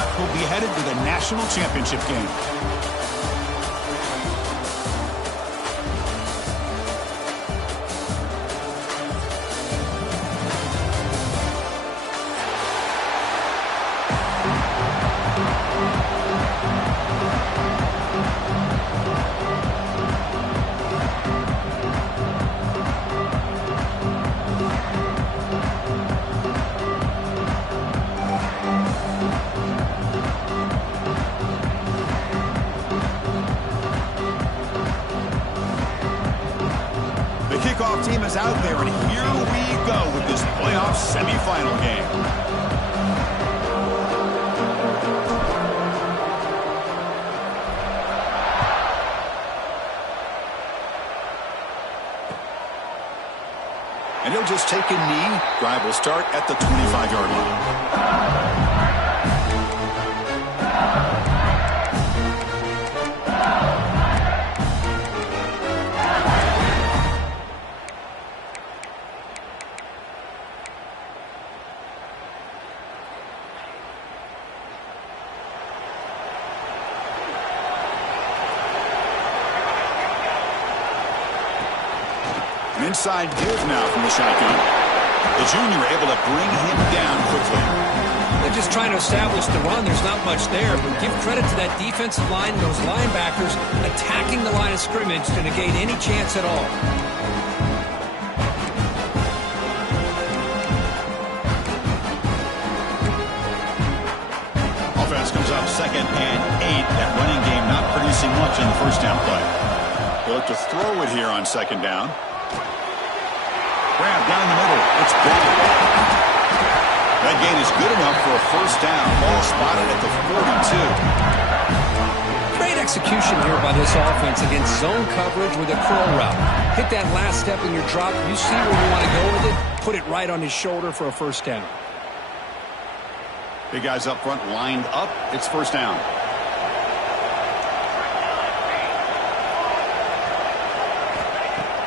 half, he'll be headed to the national championship game. Kickoff team is out there, and here we go with this playoff semifinal game. And he'll just take a knee. Drive will start at the 25-yard line. An inside give now from the shotgun. The junior able to bring him down quickly. They're just trying to establish the run. There's not much there, but give credit to that defensive line and those linebackers attacking the line of scrimmage to negate any chance at all. Offense comes up 2nd and 8. That running game not producing much in the first down play. They look to throw it here on 2nd down. Grab down the middle. It's gone. That gain is good enough for a first down. Ball spotted at the 42. Great execution here by this offense against zone coverage with a curl route. Hit that last step in your drop. You see where you want to go with it. Put it right on his shoulder for a first down. Big guys up front lined up. It's first down.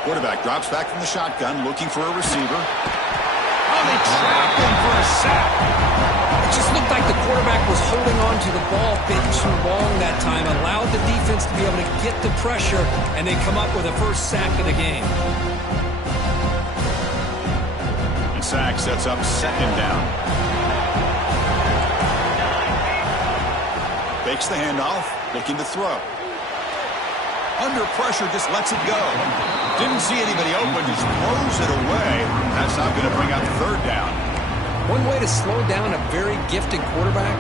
Quarterback drops back from the shotgun, looking for a receiver. Oh, they trapped him for a sack. It just looked like the quarterback was holding on to the ball a bit too long that time, allowed the defense to be able to get the pressure, and they come up with a first sack of the game. And sack sets up 2nd down. Fakes the handoff, looking to throw. Under pressure, just lets it go. Didn't see anybody open, just throws it away. That's not going to bring out 3rd down. One way to slow down a very gifted quarterback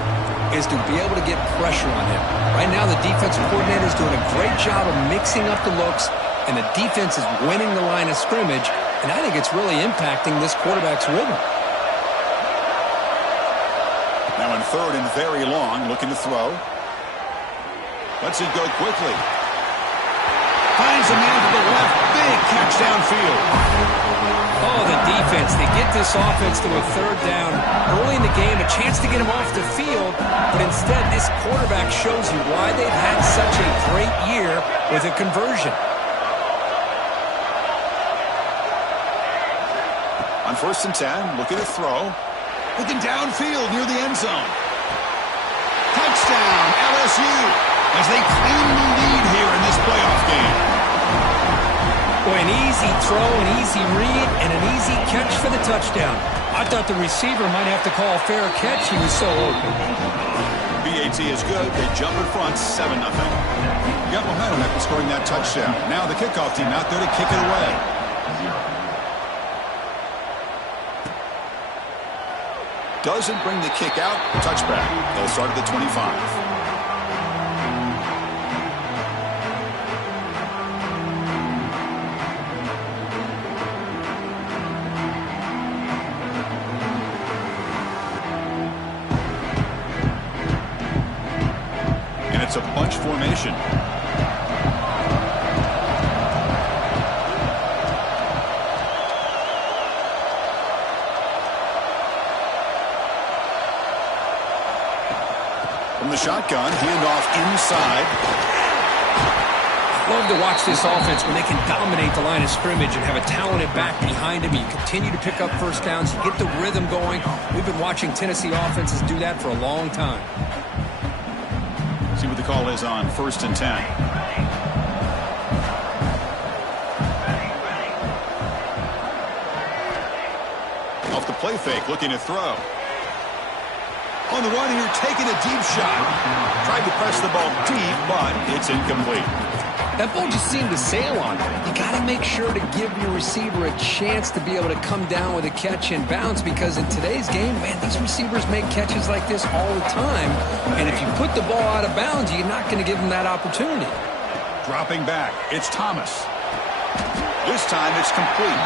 is to be able to get pressure on him. Right now, the defensive coordinator is doing a great job of mixing up the looks, and the defense is winning the line of scrimmage, and I think it's really impacting this quarterback's rhythm. Now in 3rd and very long, looking to throw. Lets it go quickly. Finds a man to the left. Big catch downfield. Oh, the defense. They get this offense to a 3rd down. Early in the game, a chance to get him off the field. But instead, this quarterback shows you why they've had such a great year with a conversion. On 1st and 10, looking to throw. Looking downfield near the end zone. Touchdown, LSU. As they claim the lead here in this playoff game. Boy, an easy throw, an easy read, and an easy catch for the touchdown. I thought the receiver might have to call a fair catch. He was so open. BAT is good. They jump in front, 7-0. Got momentum after scoring that touchdown. Now the kickoff team out there to kick it away. Doesn't bring the kick out. Touchback. They'll start at the 25. It's a bunch formation. From the shotgun, handoff inside. Love to watch this offense when they can dominate the line of scrimmage and have a talented back behind him. You continue to pick up first downs, you get the rhythm going. We've been watching Tennessee offenses do that for a long time. See what the call is on 1st and 10. Off the play fake, looking to throw. On the run here, taking a deep shot. Tried to press the ball deep, but it's incomplete. That ball just seemed to sail on him. You got to make sure to give your receiver a chance to be able to come down with a catch and bounce, because in today's game, man, these receivers make catches like this all the time. And if you put the ball out of bounds, you're not going to give them that opportunity. Dropping back, it's Thomas. This time it's complete.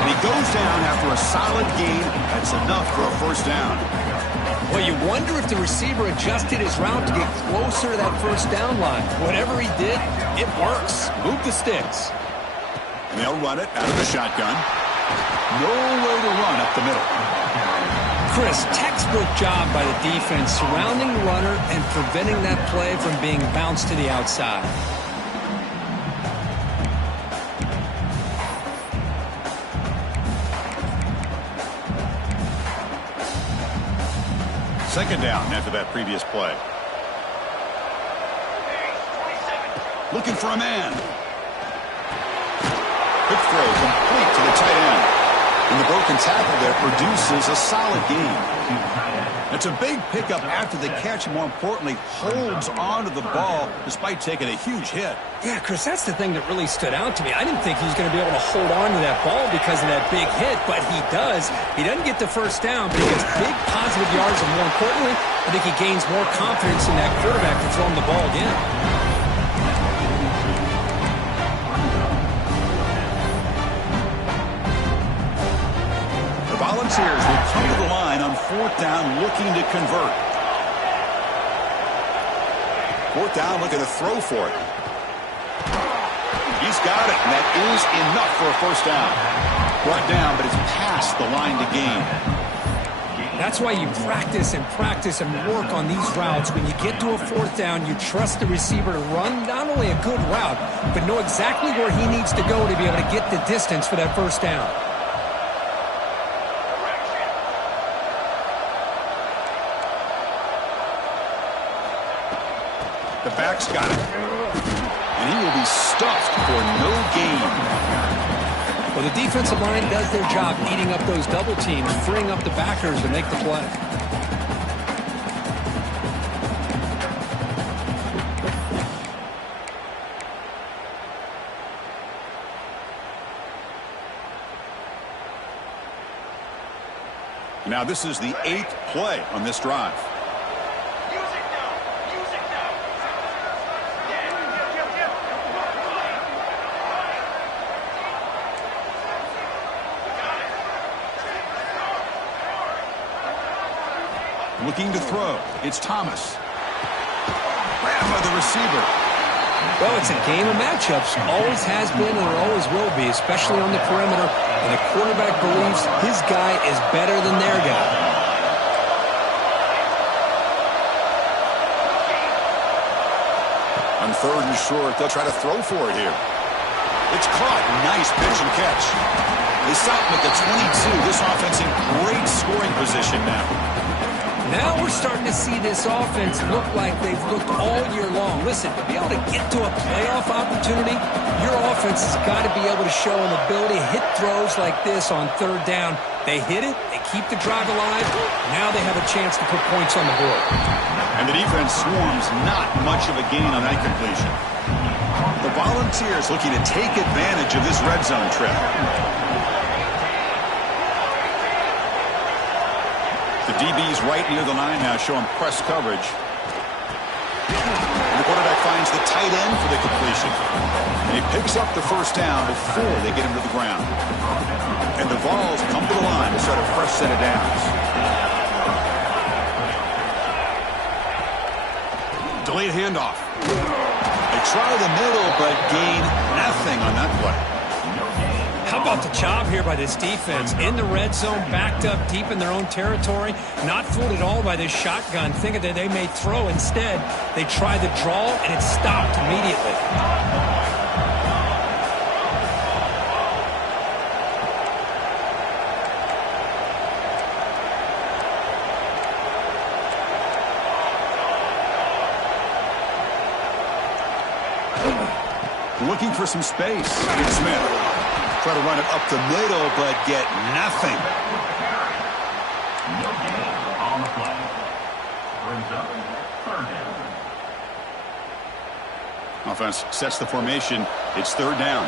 And he goes down after a solid gain. That's enough for a first down. Well, you wonder if the receiver adjusted his route to get closer to that first down line. Whatever he did, it works. Move the sticks. And they'll run it out of the shotgun. Nowhere to run up the middle. Chris, textbook job by the defense surrounding the runner and preventing that play from being bounced to the outside. Second down after that previous play. Looking for a man. Quick throw complete to the tight end. And the broken tackle there produces a solid gain. It's a big pickup after the catch, and more importantly, holds on to the ball despite taking a huge hit. Yeah, Chris, that's the thing that really stood out to me. I didn't think he was going to be able to hold on to that ball because of that big hit, but he does. He doesn't get the first down, but he gets big positive yards, and more importantly, I think he gains more confidence in that quarterback to throw him the ball again. Volunteers will come to the line on 4th down looking to convert. 4th down looking to throw for it. He's got it, and that is enough for a first down. Brought down, but it's past the line to gain. That's why you practice and work on these routes. When you get to a 4th down, you trust the receiver to run not only a good route, but know exactly where he needs to go to be able to get the distance for that first down. The back's got it. And he will be stuffed for no gain. Well, the defensive line does their job eating up those double teams, freeing up the backers to make the play. Now this is the 8th play on this drive. Looking to throw. It's Thomas. Grabbed by the receiver. Well, it's a game of matchups. Always has been and there always will be, especially on the perimeter. And the quarterback believes his guy is better than their guy. On 3rd and short, they'll try to throw for it here. It's caught. Nice pitch and catch. They stop him at the 22. This offense in great scoring position now. Now we're starting to see this offense look like they've looked all year long. Listen, to be able to get to a playoff opportunity, your offense has got to be able to show an ability to hit throws like this on 3rd down. They hit it, they keep the drive alive, now they have a chance to put points on the board. And the defense swarms, not much of a gain on that completion. The Volunteers looking to take advantage of this red zone trip. The DB's right near the line now, showing press coverage. And the quarterback finds the tight end for the completion. And he picks up the first down before they get him to the ground. And the Vols come to the line to start a fresh set of downs. Delayed handoff. They try the middle, but gain nothing on that play. How How about the job here by this defense? In the red zone, backed up deep in their own territory, not fooled at all by this shotgun, thinking that they may throw. Instead, they tried the draw, and it stopped immediately. Looking for some space. Here's Smith. Try to run it up the middle, but get nothing. No gain on the play. Brings up third down. Offense sets the formation. It's third down.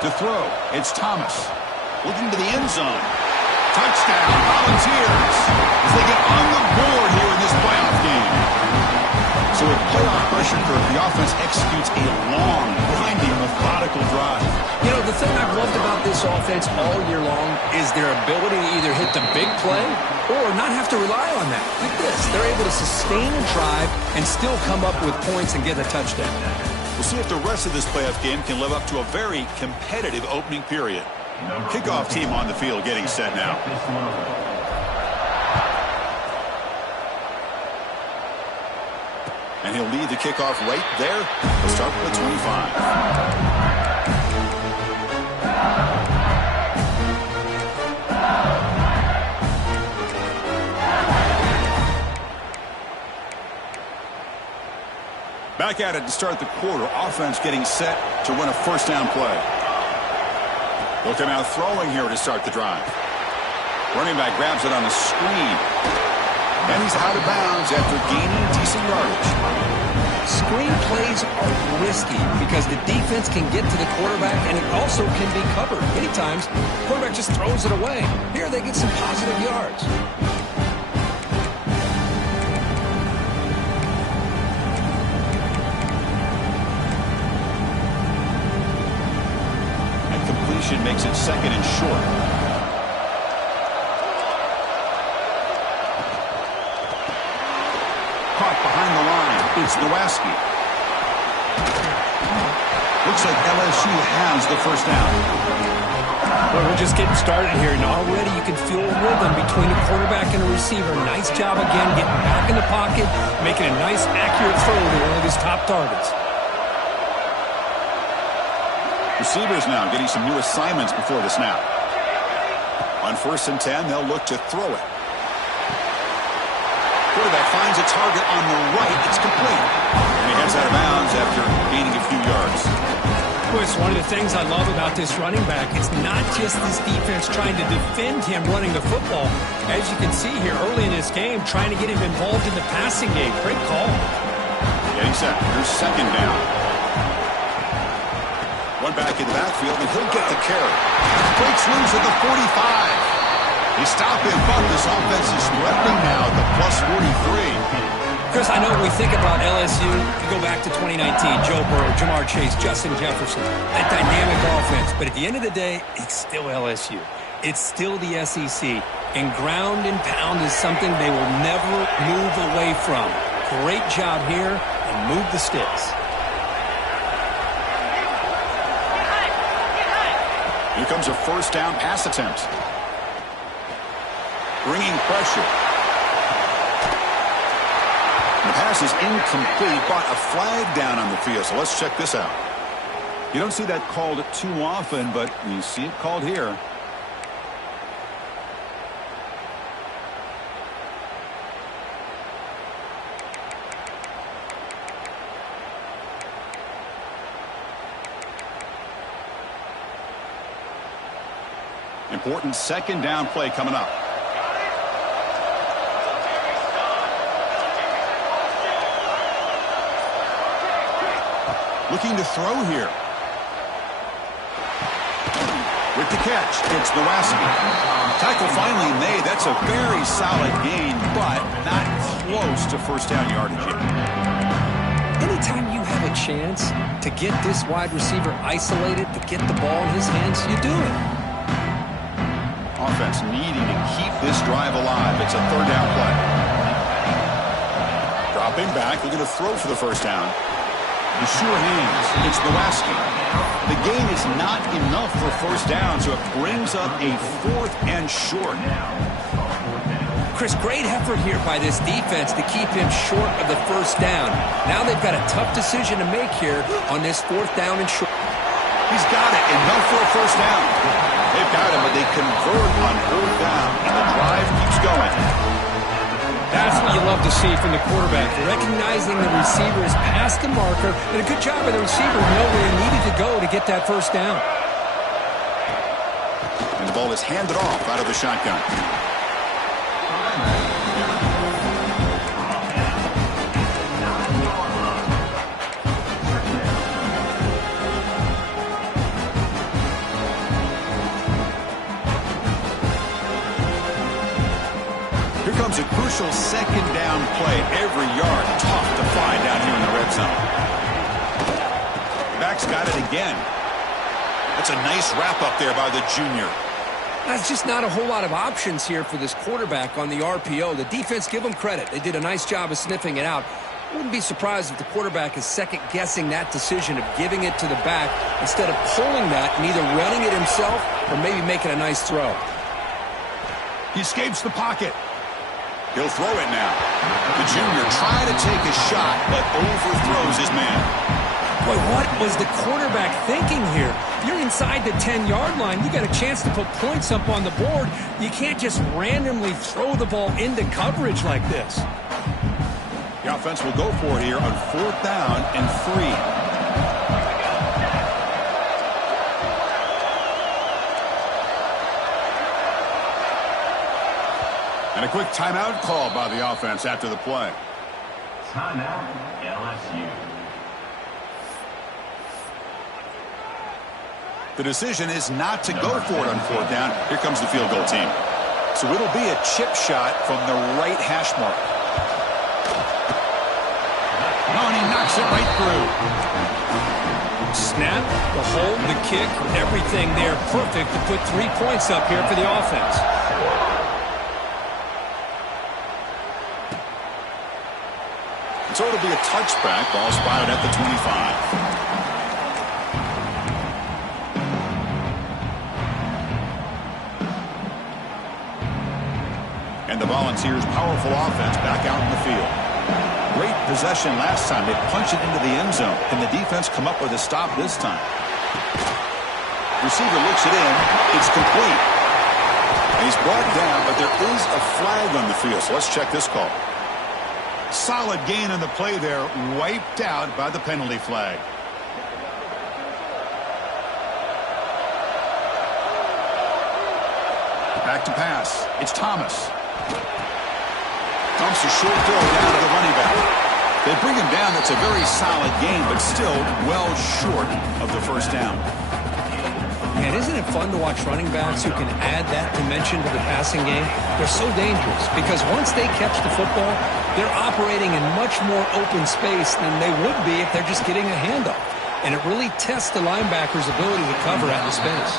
To throw, it's Thomas. Looking to the end zone. Touchdown, Volunteers, as they get on the board here in this playoff game. So with playoff pressure curve, the offense executes a long, grinding, methodical drive. You know, the thing I've loved about this offense all year long is their ability to either hit the big play or not have to rely on that. Like this, they're able to sustain a drive and still come up with points and get a touchdown. We'll see if the rest of this playoff game can live up to a very competitive opening period. Kickoff team on the field getting set now. And he'll lead the kickoff right there. He'll start with the 25. Back at it to start the quarter. Offense getting set to run a first down play. They'll come out throwing here to start the drive. Running back grabs it on the screen. And he's out of bounds after gaining decent yardage. Screen plays are risky because the defense can get to the quarterback and it also can be covered. Many times, the quarterback just throws it away. Here they get some positive yards. And completion makes it second and short. Caught behind the line. It's Nowaski. Looks like LSU has the first down. Well, we're just getting started here, and already you can feel a rhythm between the quarterback and the receiver. Nice job again getting back in the pocket, making a nice, accurate throw to one of his top targets. Receivers now getting some new assignments before the snap. On 1st and 10, they'll look to throw it. Quarterback finds a target on the right. It's complete. And he heads out of bounds after gaining a few yards. Well, it's one of the things I love about this running back. It's not just this defense trying to defend him running the football. As you can see here early in this game, trying to get him involved in the passing game. Great call. Getting set. Here's second down. One back in the backfield, and he'll get the carry. Breaks loose at the 45. They stop him, but this offense is threatening now at the plus 43. Chris, I know when we think about LSU, you go back to 2019, Joe Burrow, Jamar Chase, Justin Jefferson, that dynamic offense. But at the end of the day, it's still LSU. It's still the SEC. And ground and pound is something they will never move away from. Great job here, and move the sticks. Here comes a first down pass attempt. Bringing pressure. The pass is incomplete, but a flag down on the field. So let's check this out. You don't see that called too often, but you see it called here. Important second down play coming up. Looking to throw here. With the catch, it's Nowaski. Tackle finally made. That's a very solid gain, but not close to first down yardage yet. Anytime you have a chance to get this wide receiver isolated, to get the ball in his hands, you do it. Offense needing to keep this drive alive. It's a third down play. Dropping back, looking to throw for the first down. The sure hands. It's Nowaski. The gain is not enough for first down, so it brings up a 4th and short. Chris, great effort here by this defense to keep him short of the first down. Now they've got a tough decision to make here on this 4th down and short. He's got it. Enough for a first down. They've got him, but they convert on 4th down, and the drive keeps going. That's what you love to see from the quarterback, recognizing the receiver is past the marker, and a good job by the receiver to know where he needed to go to get that first down. And the ball is handed off out of the shotgun. A crucial 2nd down play. Every yard tough to find down here in the red zone. Back's got it again. That's a nice wrap up there by the junior. That's just not a whole lot of options here for this quarterback on the RPO. The defense, give them credit. They did a nice job of sniffing it out. Wouldn't be surprised if the quarterback is second-guessing that decision of giving it to the back instead of pulling that and either running it himself or maybe making a nice throw. He escapes the pocket. He'll throw it now. The junior trying to take a shot, but overthrows his man. Boy, what was the quarterback thinking here? You're inside the 10-yard line. You got a chance to put points up on the board. You can't just randomly throw the ball into coverage like this. The offense will go for it here on 4th down and 3. And a quick timeout call by the offense after the play. Timeout, LSU. The decision is not to go for it on 4th down. Here comes the field goal team. So it'll be a chip shot from the right hash mark. Oh, and he knocks it right through. Snap, the hold, the kick, everything there perfect to put 3 points up here for the offense. So it'll be a touchback. Ball spotted at the 25. And the Volunteers' powerful offense back out in the field. Great possession last time. They punch it into the end zone. Can the defense come up with a stop this time? Receiver looks it in. It's complete. And he's brought down, but there is a flag on the field. So let's check this call. Solid gain on the play there, wiped out by the penalty flag. Back to pass. It's Thomas. Dumps a short throw down to the running back. They bring him down. That's a very solid gain, but still well short of the first down. And isn't it fun to watch running backs who can add that dimension to the passing game? They're so dangerous because once they catch the football, they're operating in much more open space than they would be if they're just getting a handoff. And it really tests the linebacker's ability to cover out in space.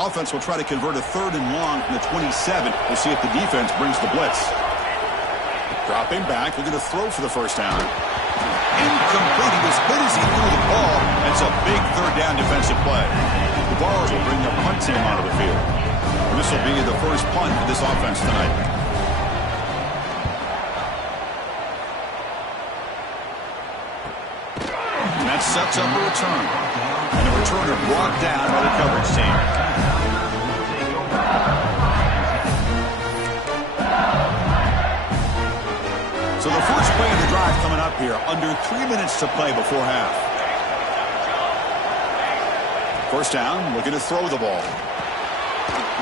Offense will try to convert a 3rd and long from the 27. We'll see if the defense brings the blitz. Dropping back, looking to throw for the first down. Incomplete. He was hit as he threw the ball. It's a big 3rd down defensive play. The ball will bring the punt team onto the field. And this will be the first punt for this offense tonight. And that sets up a return. And the returner brought down by the coverage team. So the first play of the drive coming up here. Under 3 minutes to play before half. First down, looking to throw the ball.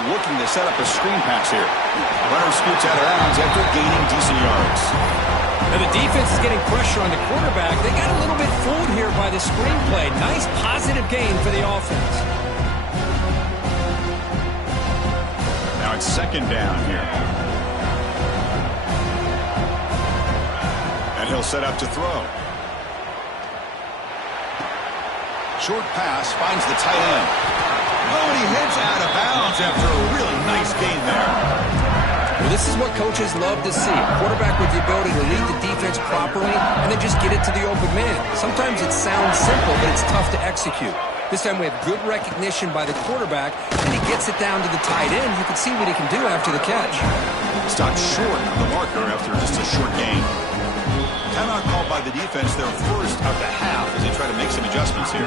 Looking to set up a screen pass here. Runner scoots out of bounds after gaining decent yards. Now the defense is getting pressure on the quarterback. They got a little bit fooled here by the screen play. Nice positive gain for the offense. Now it's 2nd down here. And he'll set up to throw. short pass finds the tight end. Oh, and he heads out of bounds after a really nice gain there. Well, this is what coaches love to see. A quarterback with the ability to lead the defense properly and then just get it to the open man. Sometimes it sounds simple, but it's tough to execute. This time we have good recognition by the quarterback, and he gets it down to the tight end. You can see what he can do after the catch. Stopped short of the marker after just a short gain. Timeout called by the defense, their first of the half, as they try to make some adjustments here.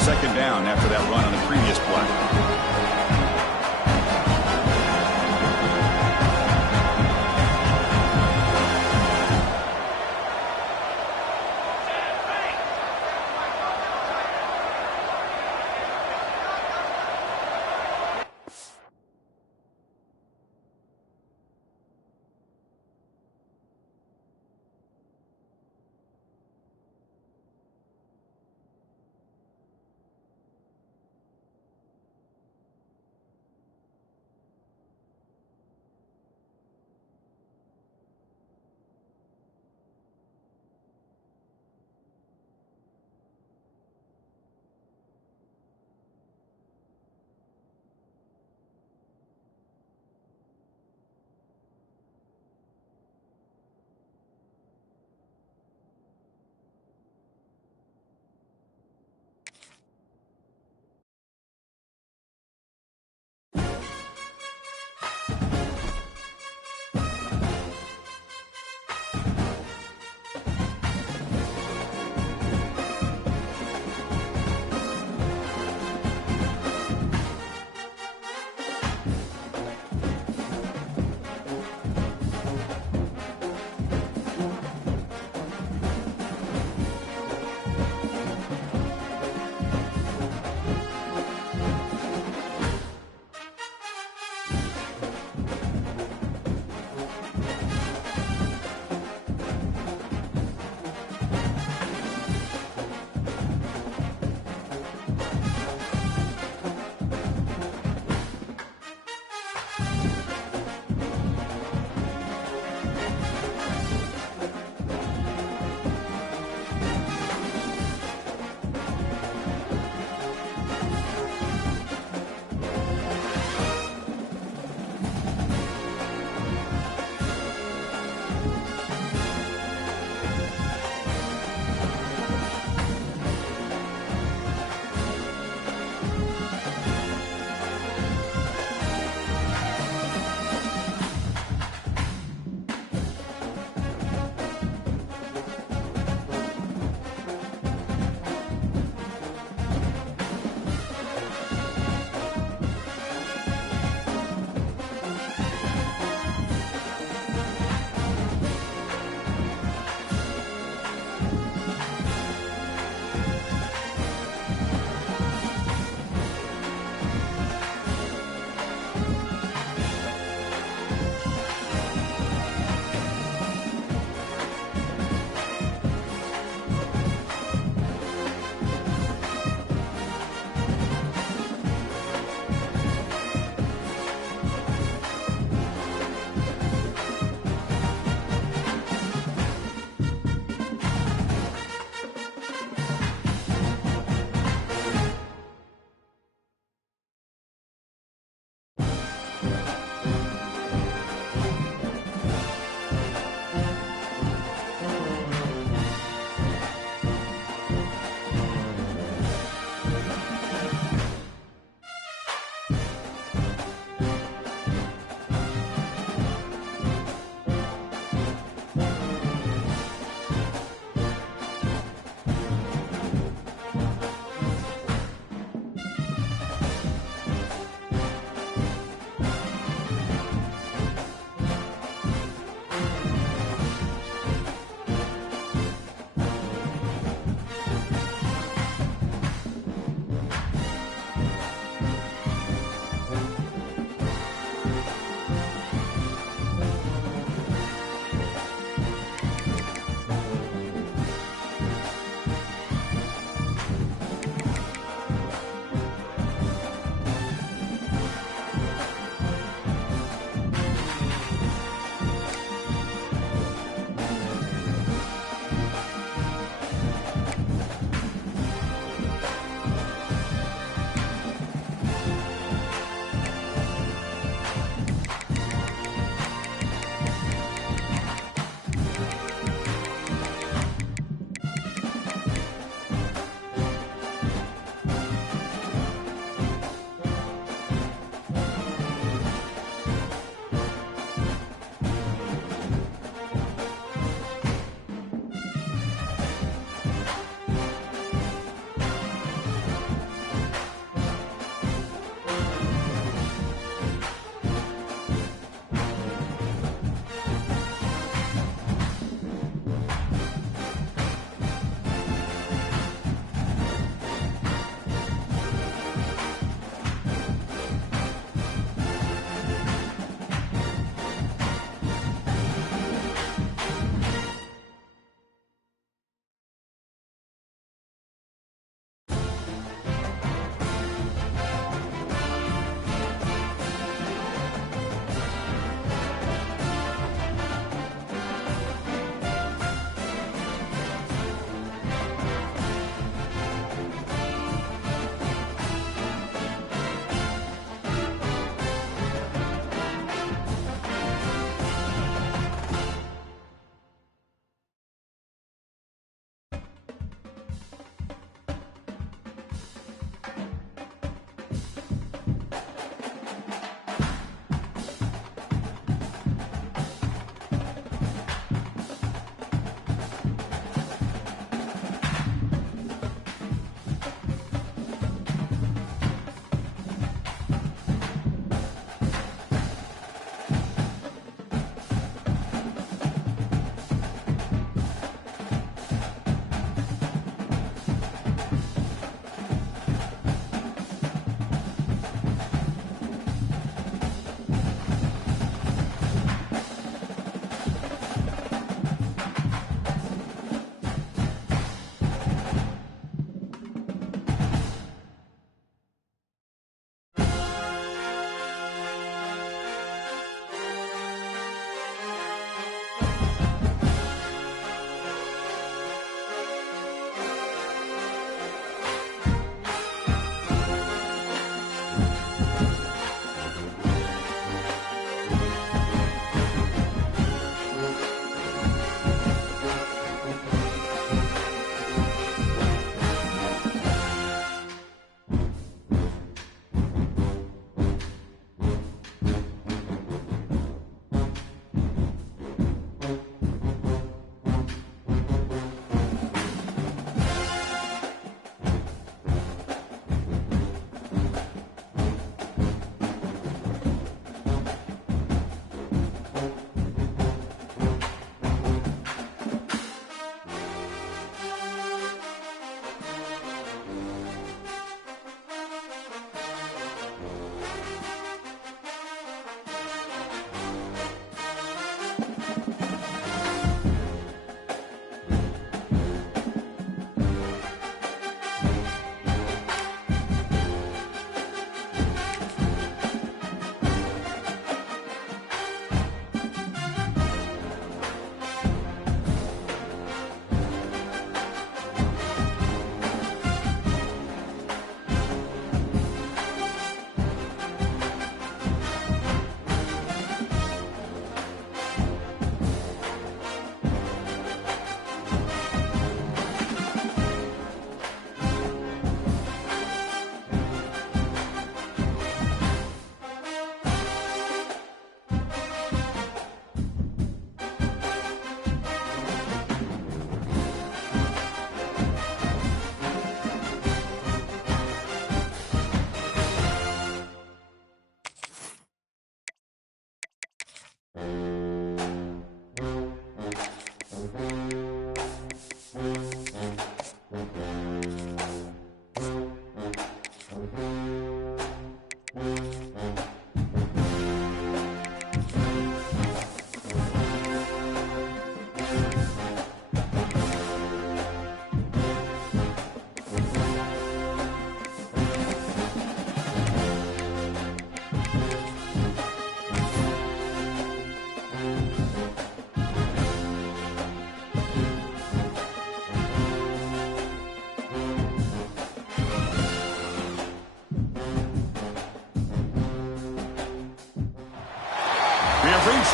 Second down after that run on the previous play.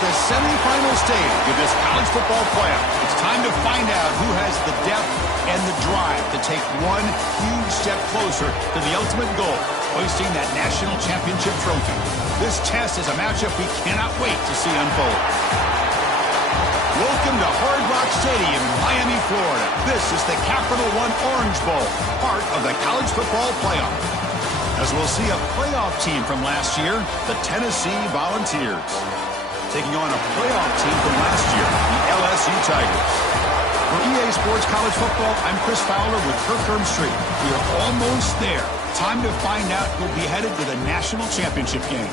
The semifinal stage of this college football playoff. It's time to find out who has the depth and the drive to take one huge step closer to the ultimate goal, hoisting that national championship trophy. This test is a matchup we cannot wait to see unfold. Welcome to Hard Rock Stadium in Miami, Florida. This is the Capital One Orange Bowl, part of the college football playoff. As we'll see a playoff team from last year, the Tennessee Volunteers, taking on a playoff team from last year, the LSU Tigers. For EA Sports College Football, I'm Chris Fowler with Kirk Street. We are almost there. Time to find out who'll be headed to the national championship game.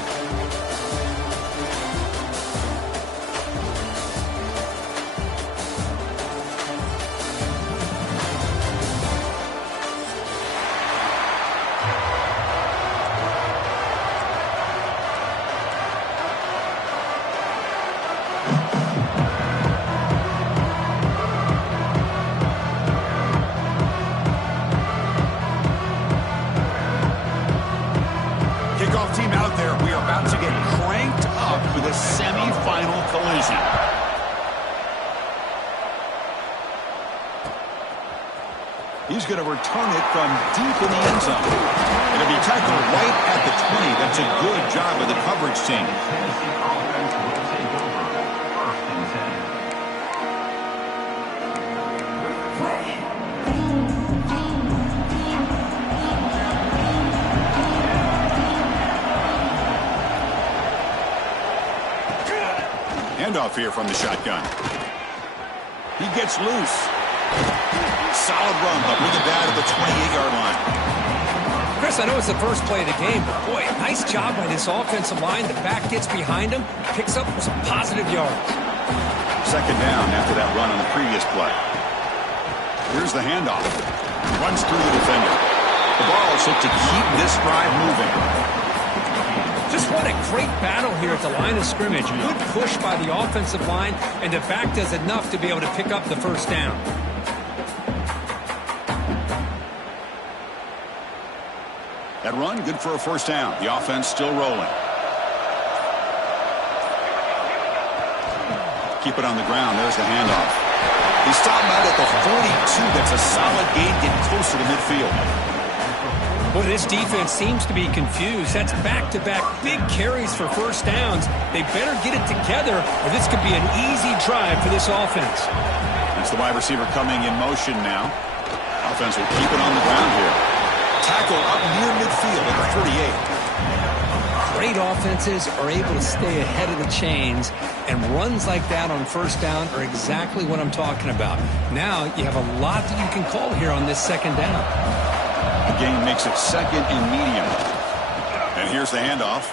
Team out there, we are about to get cranked up for the semifinal collision. He's going to return it from deep in the end zone. It'll be tackled right at the 20. That's a good job of the coverage team. Handoff here from the shotgun. He gets loose. Solid run, but look at that at the 28-yard line. Chris, I know it's the first play of the game, but boy, nice job by this offensive line. The back gets behind him, picks up some positive yards. Second down after that run on the previous play. Here's the handoff. Runs through the defender. The ball is set to keep this drive moving. Just what a great battle here at the line of scrimmage. Good push by the offensive line, and the back does enough to be able to pick up the first down. That run, good for a first down. The offense still rolling. Keep it on the ground. There's the handoff. He stopped out at the 42. That's a solid gain, getting closer to midfield. Boy, this defense seems to be confused. That's back-to-back big carries for first downs. They better get it together, or this could be an easy drive for this offense. It's the wide receiver coming in motion now. Offense will keep it on the ground here. Tackle up near midfield at the 48. Great offenses are able to stay ahead of the chains, and runs like that on first down are exactly what I'm talking about. Now you have a lot that you can call here on this second down. The game makes it second and medium. And here's the handoff.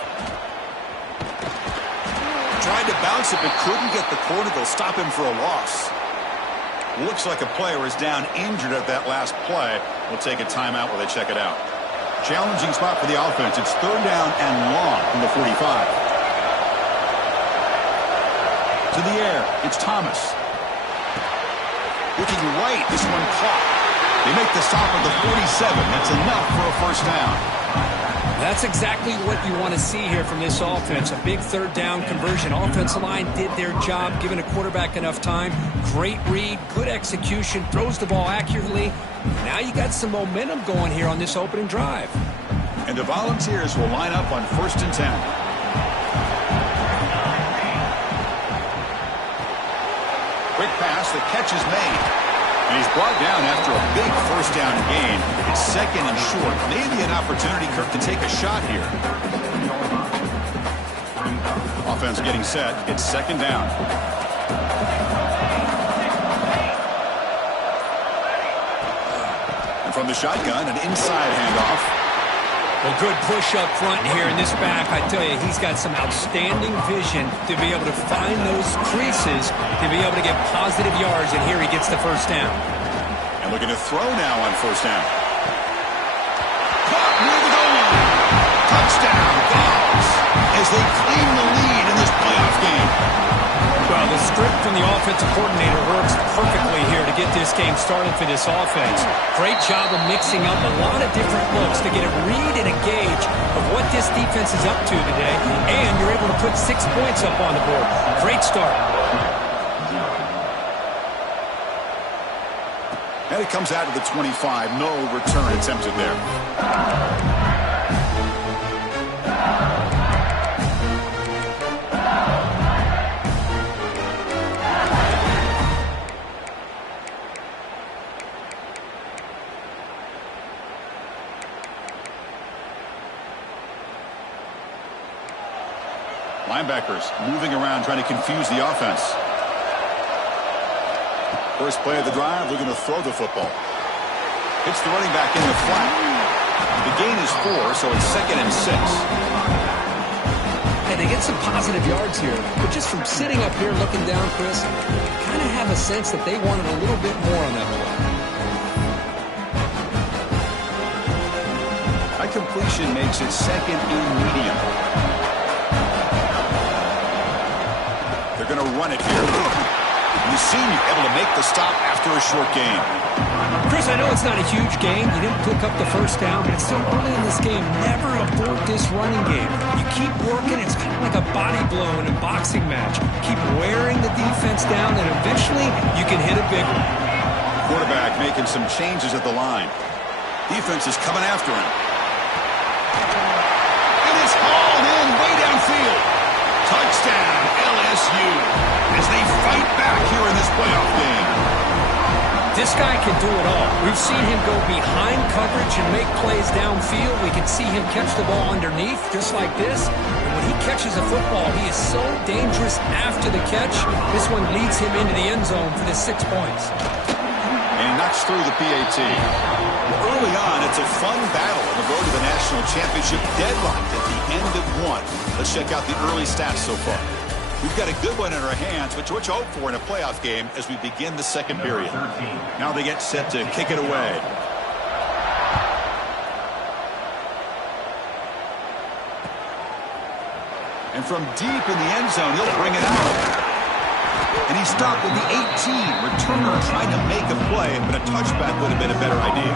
Tried to bounce it, but couldn't get the corner to stop him for a loss. Looks like a player is down injured at that last play. We'll take a timeout while they check it out. Challenging spot for the offense. It's third down and long from the 45. To the air, it's Thomas. Looking right, this one caught. They make the stop at the 47. That's enough for a first down. That's exactly what you want to see here from this offense. A big third down conversion. Offensive line did their job, giving a quarterback enough time. Great read, good execution, throws the ball accurately. Now you got some momentum going here on this opening drive. And the Volunteers will line up on 1st and 10. Quick pass, the catch is made. And he's brought down after a big first down gain. It's second and short. Maybe an opportunity, Kirk, to take a shot here. offense getting set. It's second down. And from the shotgun, an inside handoff. Well, good push up front here in this back. I tell you, he's got some outstanding vision to be able to find those creases, to be able to get positive yards, and here he gets the first down. And looking to throw now on first down. Caught near the goal line. Touchdown, Dogs, as they claim the lead in this playoff game. Well, the script from the offensive coordinator works perfectly here to get this game started for this offense. Great job of mixing up a lot of different looks to get a read and a gauge of what this defense is up to today, and you're able to put 6 points up on the board. Great start. And it comes out to the 25. No return attempted there. Linebackers moving around, trying to confuse the offense. First play of the drive, looking to throw the football. Hits the running back in the flat. The gain is 4, so it's 2nd and 6. And they get some positive yards here, but just from sitting up here looking down, Chris, kind of have a sense that they wanted a little bit more on that play. That completion makes it 2nd and medium. They're going to run it here. The senior able to make the stop after a short gain. Chris, I know it's not a huge game. You didn't pick up the first down, but it's still early in this game. Never abort this running game. You keep working. It's kind of like a body blow in a boxing match. Keep wearing the defense down, and eventually you can hit a big one. Quarterback making some changes at the line. Defense is coming after him. It is hauled in way downfield. Touchdown, LSU, as they fight back here in this playoff game. This guy can do it all. We've seen him go behind coverage and make plays downfield. We can see him catch the ball underneath, just like this. And when he catches a football, he is so dangerous after the catch. This one leads him into the end zone for the 6 points. And he knocks through the PAT. Early on, it's a fun battle on the road to the national championship, deadlocked at the end of one. Let's check out the early stats so far. We've got a good one in our hands, which what you hope for in a playoff game as we begin the second period. Now they get set to kick it away. And from deep in the end zone, he'll bring it out. And he stopped with the 18. Returner trying to make a play, but a touchback would have been a better idea.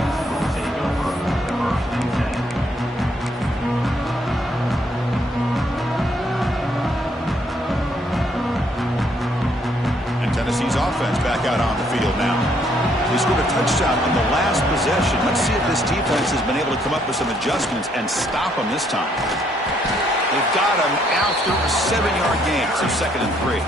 And Tennessee's offense back out on the field now. They scored a touchdown on the last possession. Let's see if this defense has been able to come up with some adjustments and stop them this time. They've got him after a 7-yard gain, so 2nd and 3.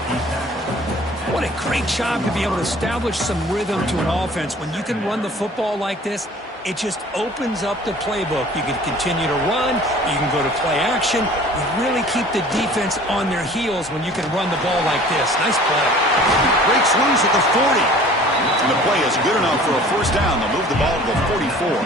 What a great job to be able to establish some rhythm to an offense. When you can run the football like this, it just opens up the playbook. You can continue to run. You can go to play action. You really keep the defense on their heels when you can run the ball like this. Nice play. Great swings at the 40. And the play is good enough for a first down. They'll move the ball to the 44.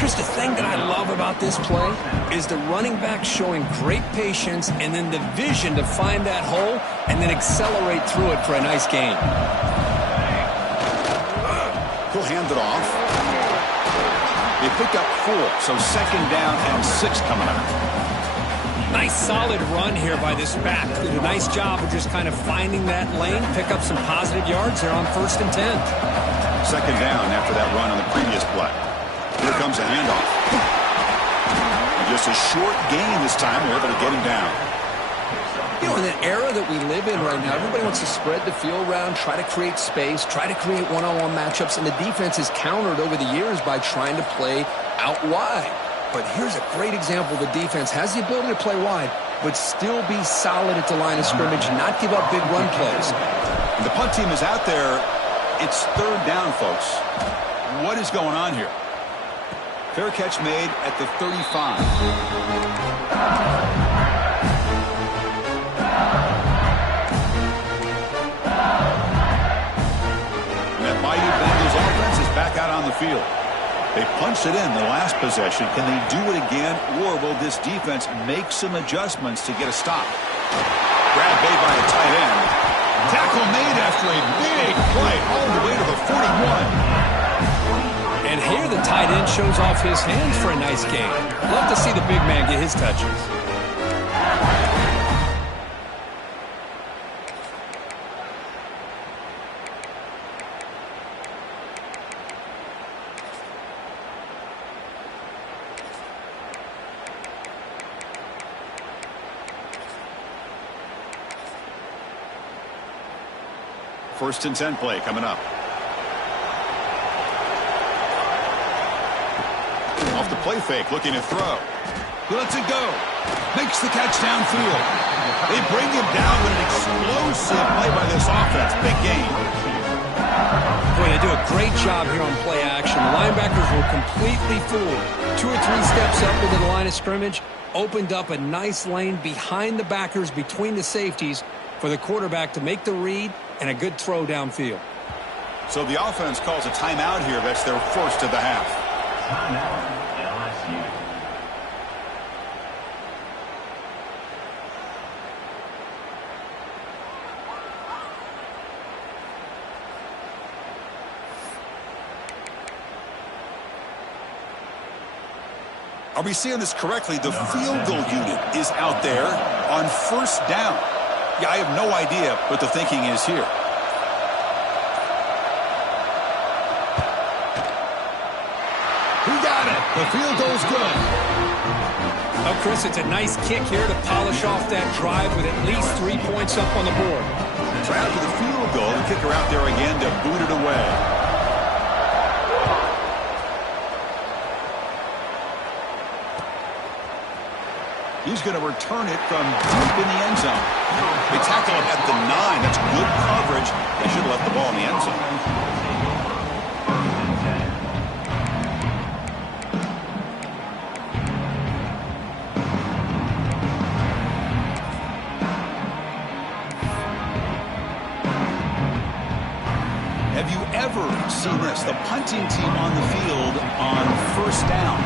Chris, the thing that I love about this play is the running back showing great patience and then the vision to find that hole and then accelerate through it for a nice gain. He'll hand it off. They pick up 4, so 2nd down and 6 coming up. Nice solid run here by this back. Did a nice job of just kind of finding that lane, pick up some positive yards there on 1st and 10. 2nd down after that run on the previous play. Here comes a handoff. Just a short gain this time. They're able to get him down. You know, in the era that we live in right now, everybody wants to spread the field around, try to create space, try to create one-on-one matchups, and the defense is countered over the years by trying to play out wide. But here's a great example. The defense has the ability to play wide, but still be solid at the line of scrimmage, not give up big run plays. And the punt team is out there. It's 3rd down, folks. What is going on here? Fair catch made at the 35. They punched it in the last possession. Can they do it again, or will this defense make some adjustments to get a stop? Grab made by the tight end. Tackle made after a big play all the way to the 41. And here the tight end shows off his hands for a nice game. Love to see the big man get his touches. First and 10 play coming up. Off the play fake, looking to throw. He lets it go. Makes the catch downfield. They bring him down with an explosive play by this offense. Big gain. Boy, they do a great job here on play action. The linebackers were completely fooled. 2 or 3 steps up into the line of scrimmage, opened up a nice lane behind the backers, between the safeties, for the quarterback to make the read and a good throw downfield. So the offense calls a timeout here. That's their first of the half. Timeout, LSU. Are we seeing this correctly? The field goal unit is out there on first down. Yeah, I have no idea what the thinking is here. He got it. The field goal's good. Oh, Chris, it's a nice kick here to polish off that drive with at least 3 points up on the board. So after the field goal, the kicker out there again to boot it away. He's going to return it from deep in the end zone. They tackle him at the 9. That's good coverage. They should have left the ball in the end zone. Have you ever seen this? The punting team on the field on first down.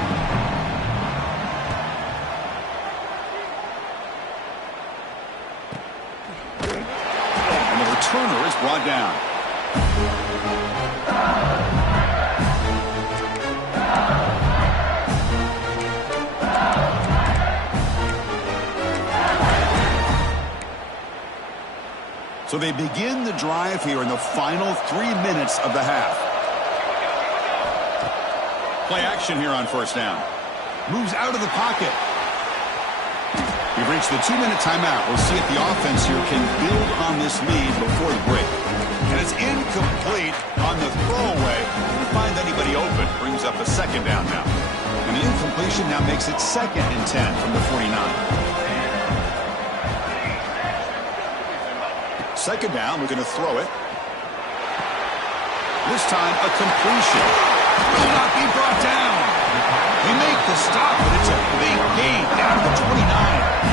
Turner is brought down. So they begin the drive here in the final 3 minutes of the half. Play action here on first down. Moves out of the pocket. We've reached the 2-minute timeout. We'll see if the offense here can build on this lead before the break. And it's incomplete on the throwaway. Didn't find anybody open. Brings up a second down now. And the incompletion now makes it 2nd and 10 from the 49. Second down, we're going to throw it. This time, a completion. Will not be brought down. They make the stop, but it's a big gain down to the 29.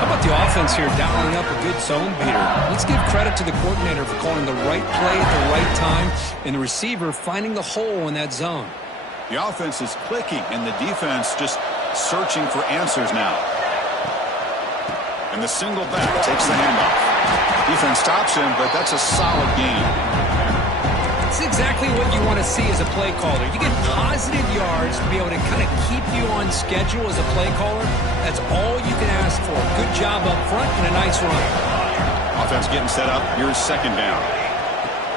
How about the offense here dialing up a good zone beater? Let's give credit to the coordinator for calling the right play at the right time and the receiver finding the hole in that zone. The offense is clicking and the defense just searching for answers now. And the single back takes the handoff. Defense stops him, but that's a solid gain. It's exactly what you want to see as a play caller. You get positive yards to be able to kind of keep you on schedule as a play caller. That's all you can ask for. Good job up front and a nice run. Offense getting set up. Here's second down.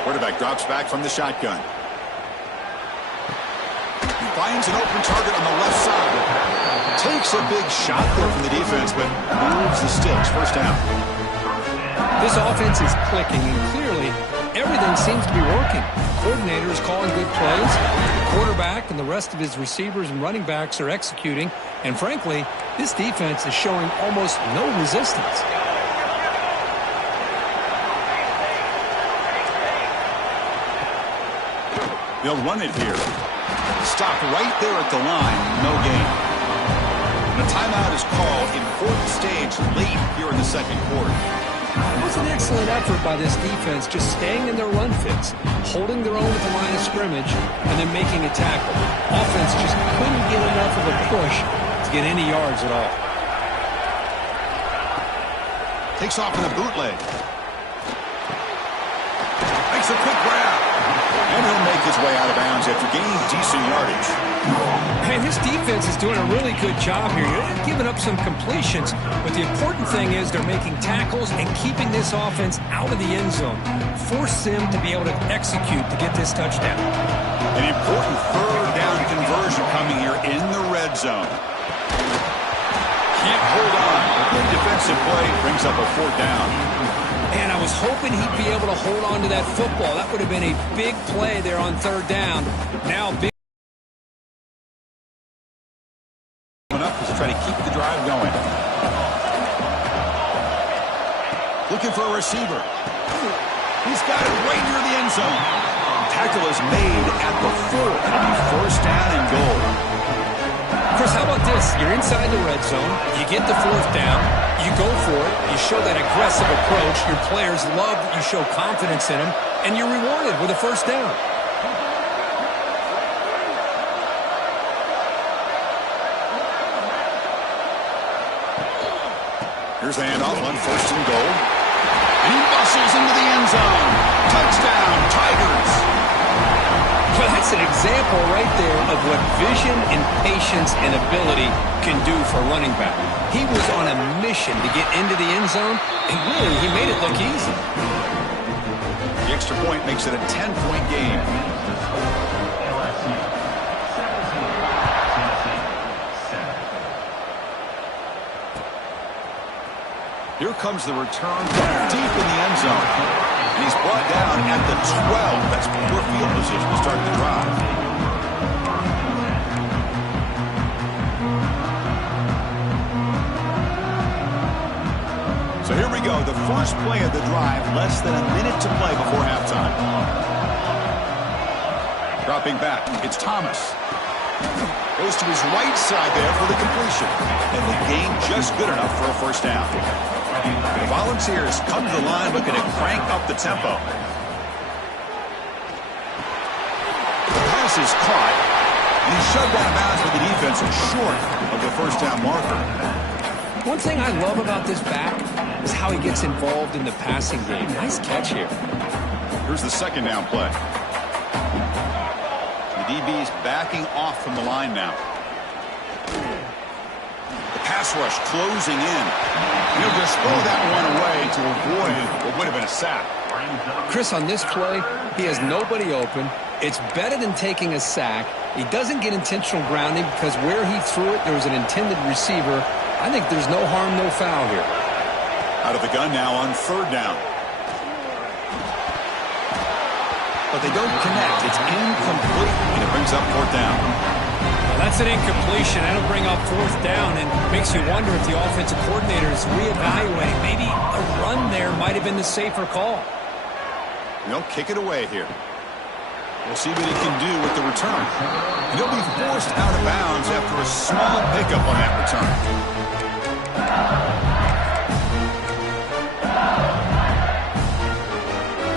Quarterback drops back from the shotgun. He finds an open target on the left side. Takes a big shot there from the defense, but moves the sticks. First down. This offense is clicking, and clearly everything seems to be working. The coordinator is calling good plays. The quarterback and the rest of his receivers and running backs are executing. And frankly, this defense is showing almost no resistance. They'll run it here. Stop right there at the line. No gain. And a timeout is called. Important stage late here in the second quarter. It was an excellent effort by this defense, just staying in their run fits, holding their own at the line of scrimmage, and then making a tackle. Offense just couldn't get enough of a push to get any yards at all. Takes off in a bootleg. Makes a quick grab. And he'll make his way out of bounds after gaining decent yardage. Man, this defense is doing a really good job here. They're giving up some completions, but the important thing is they're making tackles and keeping this offense out of the end zone. Force them to be able to execute to get this touchdown. An important third down conversion coming here in the red zone. Can't hold on. A good defensive play brings up a fourth down. And I was hoping he'd be able to hold on to that football. That would have been a big play there on third down. Now big enough to try to keep the drive going. Looking for a receiver. He's got it right near the end zone. Tackle is made at the 4. It'll be first down and goal. Chris, how about this? You're inside the red zone. You get the fourth down. You go for it. You show that aggressive approach. Your players love that you show confidence in them. And you're rewarded with a first down. Here's the handoff on first and goal. And he bustles into the end zone. Touchdown, Tigers. Well, that's an example right there of what vision and patience and ability can do for a running back. He was on a mission to get into the end zone, and really, he made it look easy. The extra point makes it a 10-point game. Here comes the return from deep in the end zone. And he's brought down at the 12. That's poor field position to start the drive. So here we go. The first play of the drive. Less than a minute to play before halftime. Dropping back. It's Thomas. Goes to his right side there for the completion. And the gain just good enough for a first down. The Volunteers come to the line looking to crank up the tempo. The pass is caught. And he's shoved out of bounds with the defense short of the first down marker. One thing I love about this back is how he gets involved in the passing game. Nice catch here. Here's the second down play. The DB's backing off from the line now. Pass rush closing in. He'll just throw that one away to avoid what would have been a sack. Chris, on this play, he has nobody open. It's better than taking a sack. He doesn't get intentional grounding because where he threw it, there was an intended receiver. I think there's no harm, no foul here. Out of the gun now on third down. But they don't connect. It's incomplete, and it brings up fourth down. That's an incompletion. That'll bring up fourth down and makes you wonder if the offensive coordinator is reevaluating. Maybe a run there might have been the safer call. They'll kick it away here. We'll see what he can do with the return. And he'll be forced out of bounds after a small pickup on that return.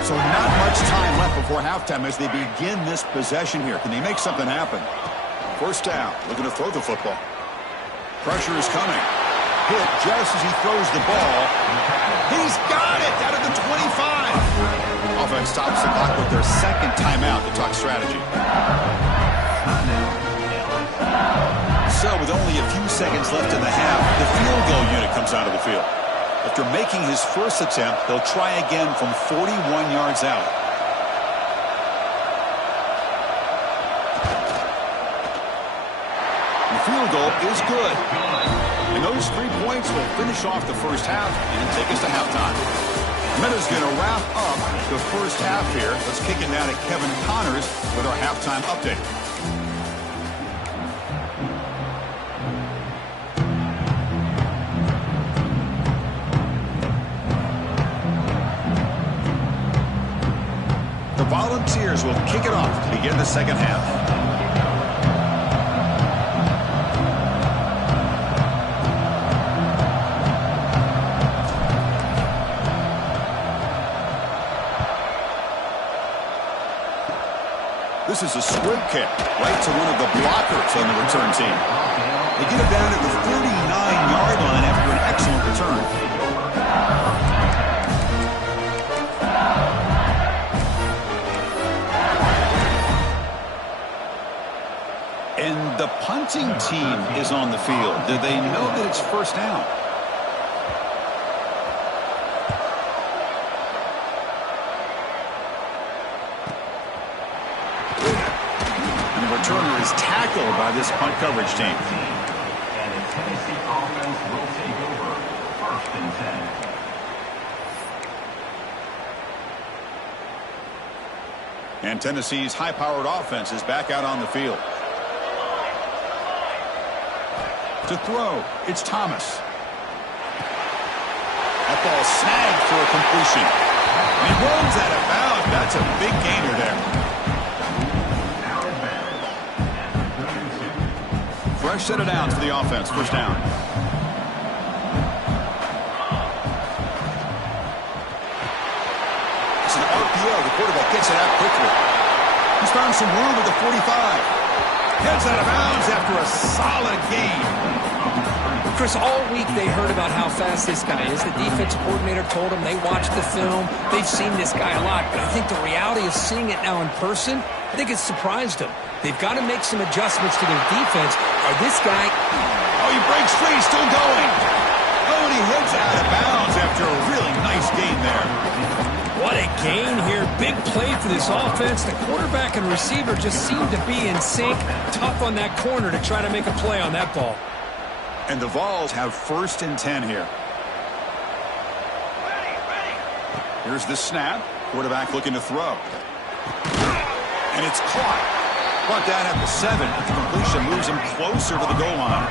So not much time left before halftime as they begin this possession here. Can they make something happen? First down, looking to throw the football. Pressure is coming. Hit just as he throws the ball. He's got it out of the 25. Offense stops the clock with their second timeout to talk strategy. So with only a few seconds left in the half, the field goal unit comes out of the field. After making his first attempt, he'll try again from 41 yards out. Field goal is good. And those 3 points will finish off the first half and take us to halftime. Meta's going to wrap up the first half here. Let's kick it now to Kevin Connors with our halftime update. The Volunteers will kick it off to begin the second half. This is a squib kick right to one of the blockers on the return team. They get it down to the 39-yard line after an excellent return. And the punting team is on the field. Do they know that it's first down? And the returner is tackled by this punt coverage team. And the Tennessee offense will take over 1st and 10. And Tennessee's high-powered offense is back out on the field. To throw, it's Thomas. That ball snagged for a completion. And he runs out of bounds. That's a big gainer there. Fresh set of downs for the offense. First down. It's an RPO. The quarterback gets it out quickly. He's found some room at the 45. Heads out of bounds after a solid gain. Chris, all week they heard about how fast this guy is. The defensive coordinator told them they watched the film. They've seen this guy a lot. But I think the reality of seeing it now in person, I think it's surprised them. They've got to make some adjustments to their defense. Or this guy... Oh, he breaks free. Still going. Oh, and he heads out of bounds after a really nice gain there. What a gain here. Big play for this offense. The quarterback and receiver just seem to be in sync. Tough on that corner to try to make a play on that ball. And the Vols have 1st and 10 here. Here's the snap. Quarterback looking to throw. And it's caught. Brought down at the 7. The completion moves him closer to the goal line.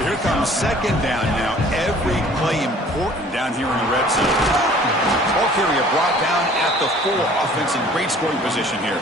So here comes 2nd down now. Every play important down here in the red zone. Ball carrier brought down at the 4. Offense in great scoring position here.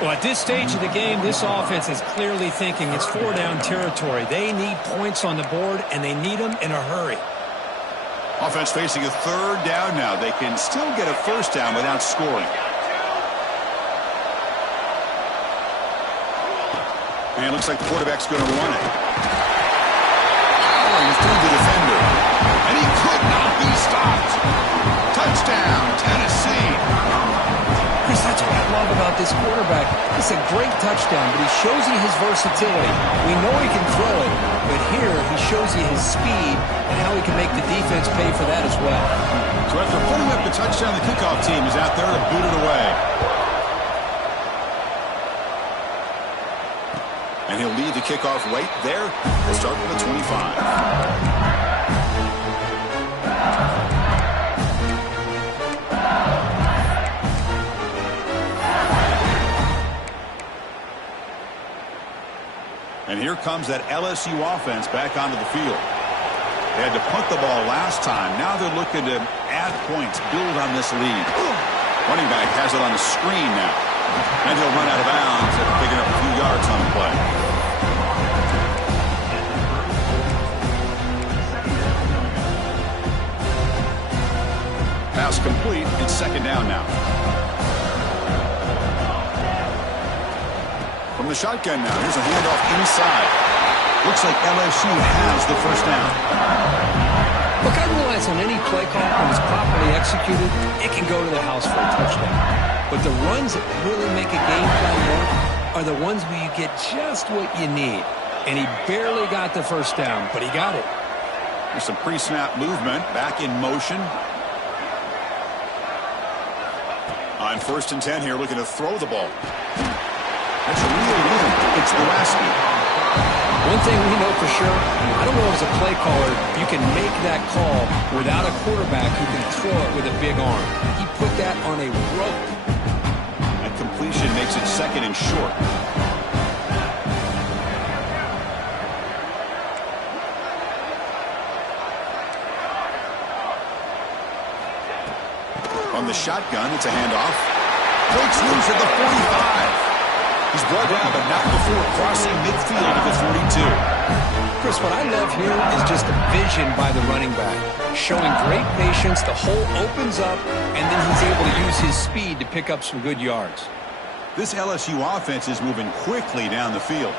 Well, at this stage of the game, this offense is clearly thinking it's 4-down territory. They need points on the board, and they need them in a hurry. Offense facing a 3rd down now. They can still get a 1st down without scoring. And it looks like the quarterback's going to run it. Powering through the defender. And he could not be stopped. Touchdown, Tennessee. Chris, that's what I love about this quarterback. It's a great touchdown, but he shows you his versatility. We know he can throw it, but here he shows you his speed and how he can make the defense pay for that as well. So after putting up the touchdown, the kickoff team is out there to boot it away. And he'll lead the kickoff right there. We'll start with the 25. And here comes that LSU offense back onto the field. They had to punt the ball last time. Now they're looking to add points, build on this lead. Running back has it on the screen now. And he'll run out of bounds after picking up a few yards on the play. Pass complete. It's 2nd down now. From the shotgun now. Here's a handoff inside. Looks like LSU has the 1st down. Look, I realize on any play call, when it's properly executed, it can go to the house for a touchdown. But the runs that really make a game plan work are the ones where you get just what you need. And he barely got the 1st down, but he got it. There's some pre-snap movement. Back in motion. On 1st and 10 here, looking to throw the ball. That's really rhythm. It's the last speed. One thing we know for sure, I don't know as a play caller, you can make that call without a quarterback who can throw it with a big arm. He put that on a rope. That completion makes it 2nd and short. the shotgun, it's a handoff. Breaks loose at the 45. He's brought down, but not before crossing midfield at the 42. Chris, what I love here is just the vision by the running back. Showing great patience, the hole opens up, and then he's able to use his speed to pick up some good yards. This LSU offense is moving quickly down the field.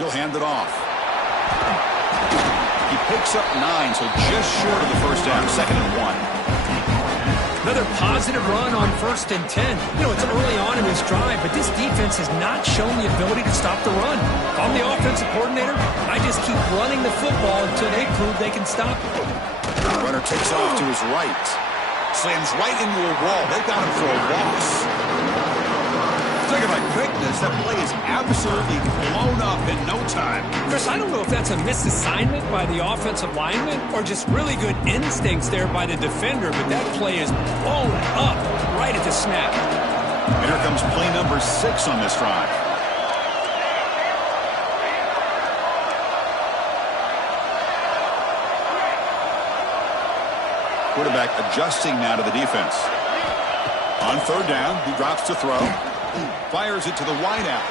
He'll hand it off. He picks up 9, so just short of the first down, 2nd and 1. Another positive run on 1st and 10. You know, it's early on in this drive, but this defense has not shown the ability to stop the run. If I'm the offensive coordinator, I just keep running the football until they prove they can stop it. The runner takes off to his right. Slams right into a wall. They've got him for a loss. Talking about quickness, that play is absolutely blown up in no time. Chris, I don't know if that's a misassignment by the offensive lineman or just really good instincts there by the defender, but that play is blown up right at the snap. And here comes play number 6 on this drive. Quarterback adjusting now to the defense. On 3rd down, he drops to throw. Fires it to the wideout.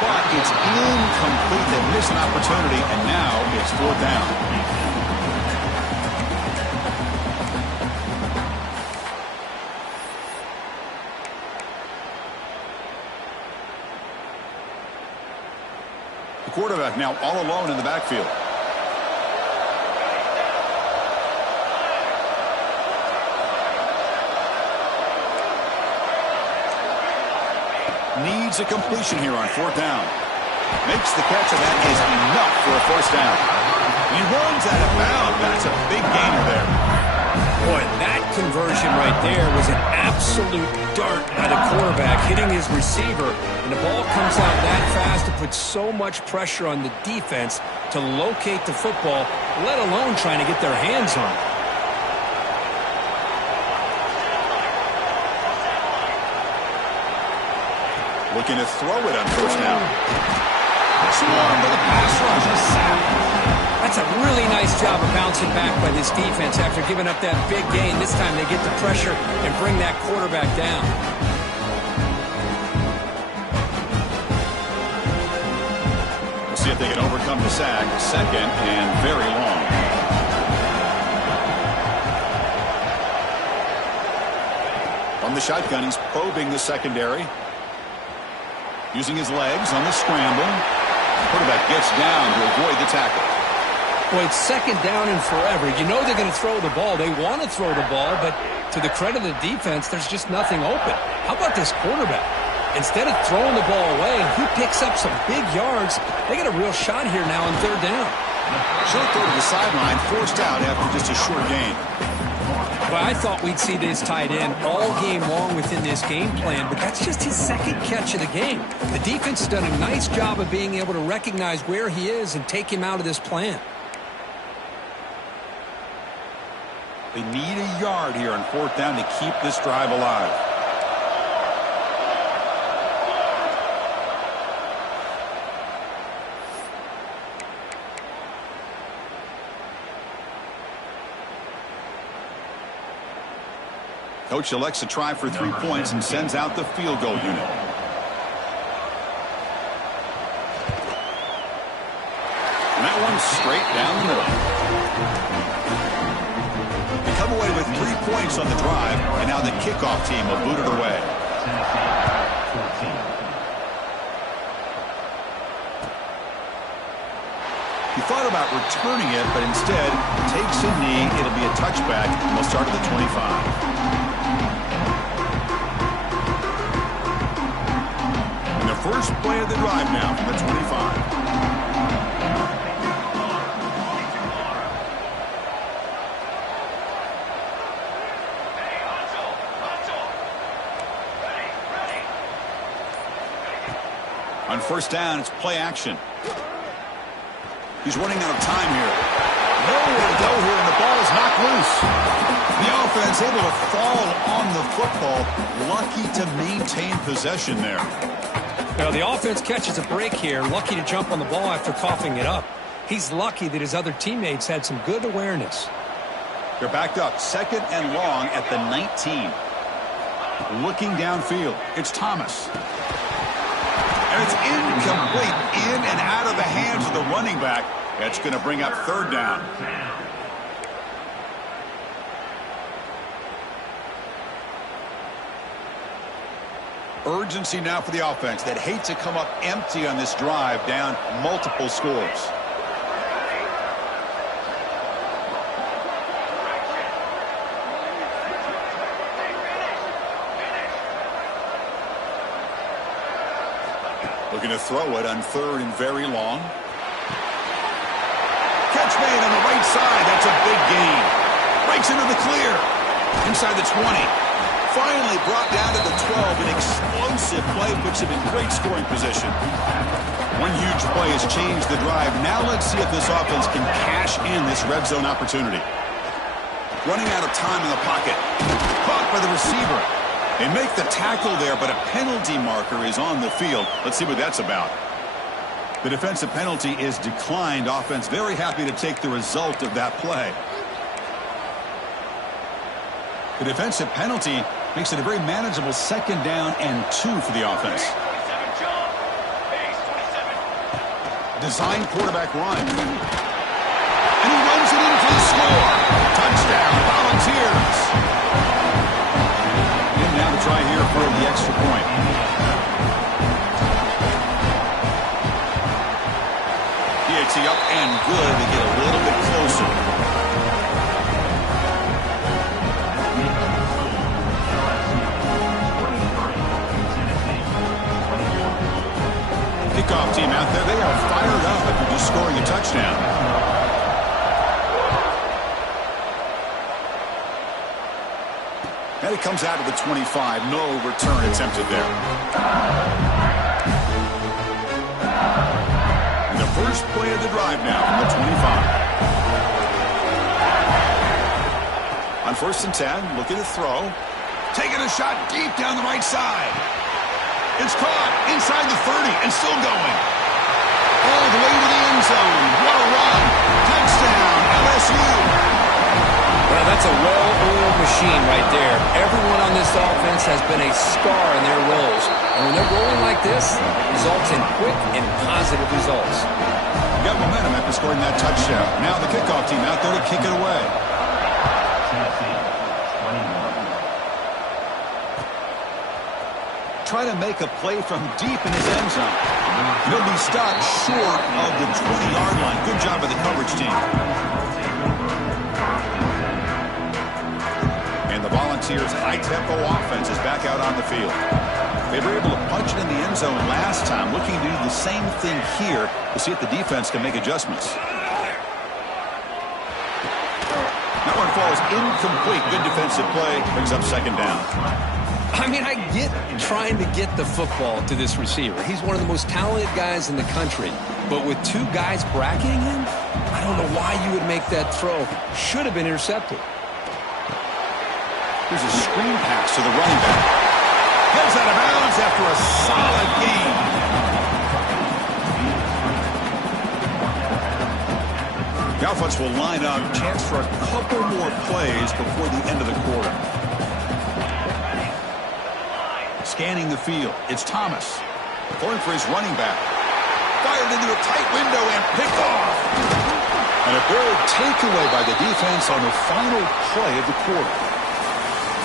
But it's incomplete. They miss an opportunity, and now it's 4th down. The quarterback now all alone in the backfield. Needs a completion here on 4th down. Makes the catch, and that is enough for a 1st down. He runs out of bounds. That's a big gainer there. Boy, that conversion right there was an absolute dart by the quarterback, hitting his receiver, and the ball comes out that fast to put so much pressure on the defense to locate the football, let alone trying to get their hands on it. Looking to throw it on 1st down. Swarmed by the pass rush. A sack. That's a really nice job of bouncing back by this defense after giving up that big gain. This time they get the pressure and bring that quarterback down. We'll see if they can overcome the sack. 2nd and very long. From the shotgun, he's probing the secondary. Using his legs on the scramble. Quarterback gets down to avoid the tackle. Boy, it's 2nd down and forever. You know they're going to throw the ball. They want to throw the ball, but to the credit of the defense, there's just nothing open. How about this quarterback? Instead of throwing the ball away, he picks up some big yards. They got a real shot here now on 3rd down. Short throw to the sideline, forced out after just a short gain. Well, I thought we'd see this tight end all game long within this game plan, but that's just his 2nd catch of the game. The defense has done a nice job of being able to recognize where he is and take him out of this plan. They need a yard here on 4th down to keep this drive alive. Coach elects to try for 3 points and sends out the field goal unit. And that one's straight down the middle. They come away with 3 points on the drive, and now the kickoff team will boot it away. He thought about returning it, but instead takes a knee. It'll be a touchback, and they'll start at the 25. First play of the drive now from the 25. On 1st down, it's play action. He's running out of time here. Nowhere to go here, and the ball is knocked loose. The offense able to fall on the football. Lucky to maintain possession there. The offense catches a break here, lucky to jump on the ball after coughing it up. He's lucky that his other teammates had some good awareness. They're backed up, 2nd and long at the 19. Looking downfield, it's Thomas. And it's incomplete, in and out of the hands of the running back. That's going to bring up 3rd down. Urgency now for the offense that hate to come up empty on this drive, down multiple scores. Looking to throw it on 3rd and very long. Catch made on the right side. That's a big gain. Breaks into the clear. Inside the 20. Finally brought down to the 12. An explosive play puts him in great scoring position. One huge play has changed the drive. Now let's see if this offense can cash in this red zone opportunity. Running out of time in the pocket. Caught by the receiver. They make the tackle there, but a penalty marker is on the field. Let's see what that's about. The defensive penalty is declined. Offense very happy to take the result of that play. The defensive penalty makes it a very manageable 2nd down and 2 for the offense. Design quarterback run. And he runs it in for the score. Touchdown, Volunteers. And now to try here for the extra point. PAT up and good to get a little bit closer. Kickoff team out there, they are fired up after just scoring a touchdown. And it comes out of the 25. No return attempted there. And the first play of the drive now from the 25. On 1st and 10, looking to throw. Taking a shot deep down the right side. It's caught inside the 30 and still going. All the way to the end zone. What a run. Touchdown, LSU. Well, that's a well-oiled machine right there. Everyone on this offense has been a star in their roles. And when they're rolling like this, results in quick and positive results. Got momentum after scoring that touchdown. Now the kickoff team out there to kick it away. Try to make a play from deep in his end zone. He'll be stopped short of the 20-yard line. Good job by the coverage team. And the Volunteers' high-tempo offense is back out on the field. They were able to punch it in the end zone last time, looking to do the same thing here to see if the defense can make adjustments. That one falls incomplete. Good defensive play. Brings up 2nd down. I mean, I get trying to get the football to this receiver. He's one of the most talented guys in the country. But with 2 guys bracketing him, I don't know why you would make that throw. Should have been intercepted. Here's a screen pass to the running back. Heads out of bounds after a solid gain. The offense will line up. Chance for a couple more plays before the end of the quarter. Scanning the field. It's Thomas. Going for his running back. Fired into a tight window and picked off. And a big takeaway by the defense on the final play of the quarter.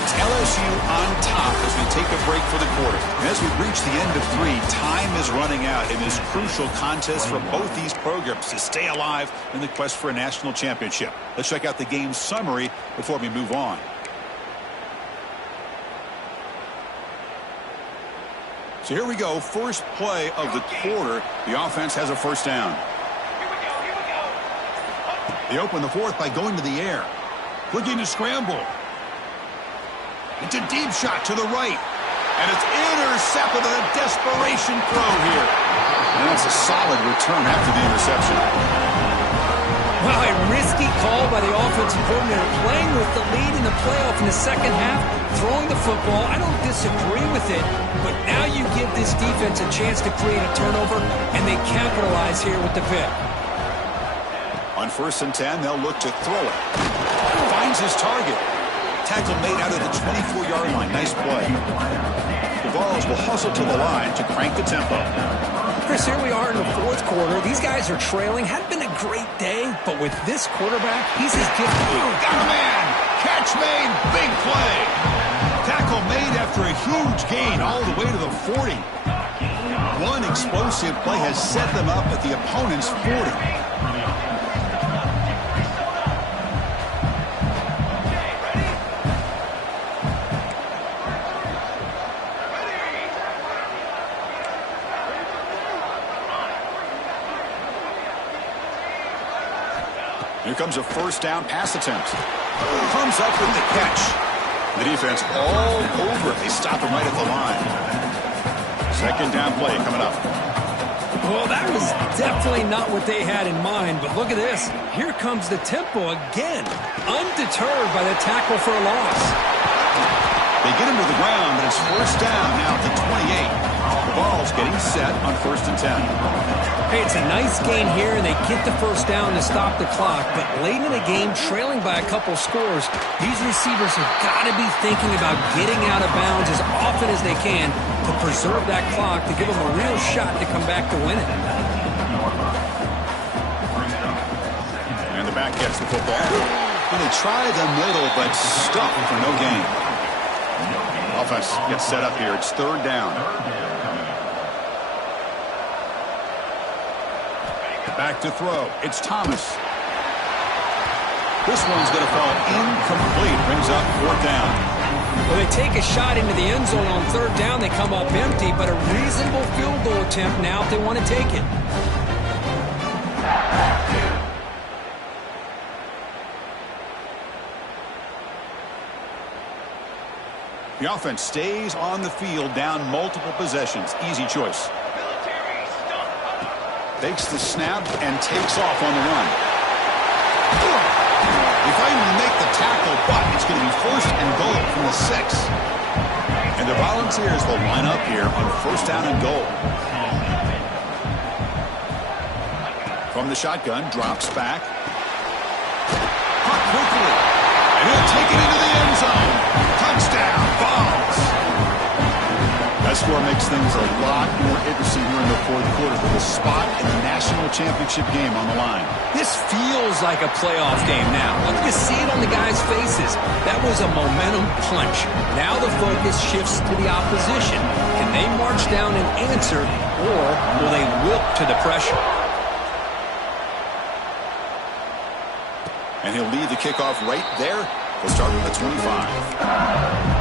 It's LSU on top as we take a break for the quarter. And as we reach the end of 3, time is running out in this crucial contest for both these programs to stay alive in the quest for a national championship. Let's check out the game summary before we move on. So here we go. First play of the quarter. The offense has a 1st down. They open the 4th by going to the air. Looking to scramble. It's a deep shot to the right. And it's intercepted on a desperation throw here. And that's a solid return after the interception. Well, a risky call by the offensive coordinator, playing with the lead in the playoff in the second half, throwing the football. I don't disagree with it, but now you give this defense a chance to create a turnover, and they capitalize here with the pick. On 1st and 10, they'll look to throw it. Finds his target. Tackle made out of the 24-yard line. Nice play. The Vols will hustle to the line to crank the tempo. Chris, here we are in the 4th quarter. These guys are trailing. Hadn't been a great day, but with this quarterback, he's as gifted. Got a man! Catch made! Big play! Tackle made after a huge gain all the way to the 40. One explosive play has set them up at the opponent's 40. Here comes a 1st down pass attempt. Comes up with the catch. The defense all over it. They stop him right at the line. 2nd down play coming up. Well, that was definitely not what they had in mind, but look at this. Here comes the tempo again. Undeterred by the tackle for a loss. They get him to the ground, but it's 1st down now at the 28. The Vols getting set on 1st and 10. Hey, it's a nice gain here, and they get the 1st down to stop the clock. But late in the game, trailing by a couple scores, these receivers have got to be thinking about getting out of bounds as often as they can to preserve that clock, to give them a real shot to come back to win it. And the back gets the football. And they try the middle, but stuck for no gain. Offense gets set up here. It's 3rd down. Back to throw. It's Thomas. This one's going to fall incomplete. Brings up 4th down. Well, they take a shot into the end zone on 3rd down. They come up empty, but a reasonable field goal attempt now if they want to take it. The offense stays on the field, down multiple possessions. Easy choice. Takes the snap and takes off on the run. They finally make the tackle, but it's going to be 1st and goal from the 6. And the Volunteers will line up here on 1st down and goal. From the shotgun, drops back. Caught quickly. And he'll take it into the end zone. Touchdown, Vols. That score makes things a lot more interesting here in the 4th quarter with a spot in the national championship game on the line. This feels like a playoff game now. Look, you see it on the guys' faces. That was a momentum punch. Now the focus shifts to the opposition. Can they march down and answer, or will they wilt to the pressure? And he'll lead the kickoff right there. We'll start with the 25.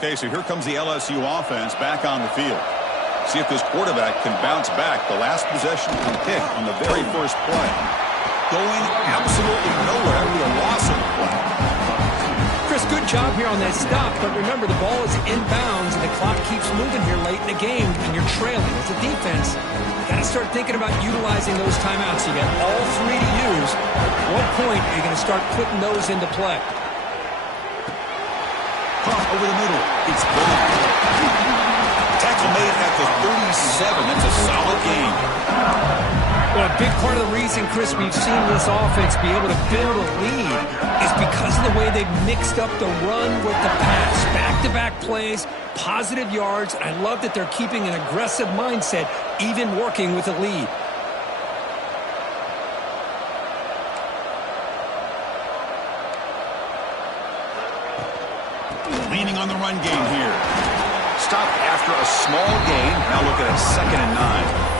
Okay, so here comes the LSU offense back on the field. See if this quarterback can bounce back. The last possession and pick on the very first play. Going absolutely nowhere with a loss of the play. Chris, good job here on that stop, but remember the ball is inbounds and the clock keeps moving here late in the game and you're trailing. As a defense, you got to start thinking about utilizing those timeouts. You got all 3 to use. At what point are you going to start putting those into play? Caught over the middle. It's gone. Tackle made at the 37. That's a solid game. Well, a big part of the reason, Chris, we've seen this offense be able to build a lead is because of the way they've mixed up the run with the pass. Back-to-back plays, positive yards. I love that they're keeping an aggressive mindset, even working with a lead. Leaning on the run game here. Stopped after a small gain. Now look at it, 2nd and 9.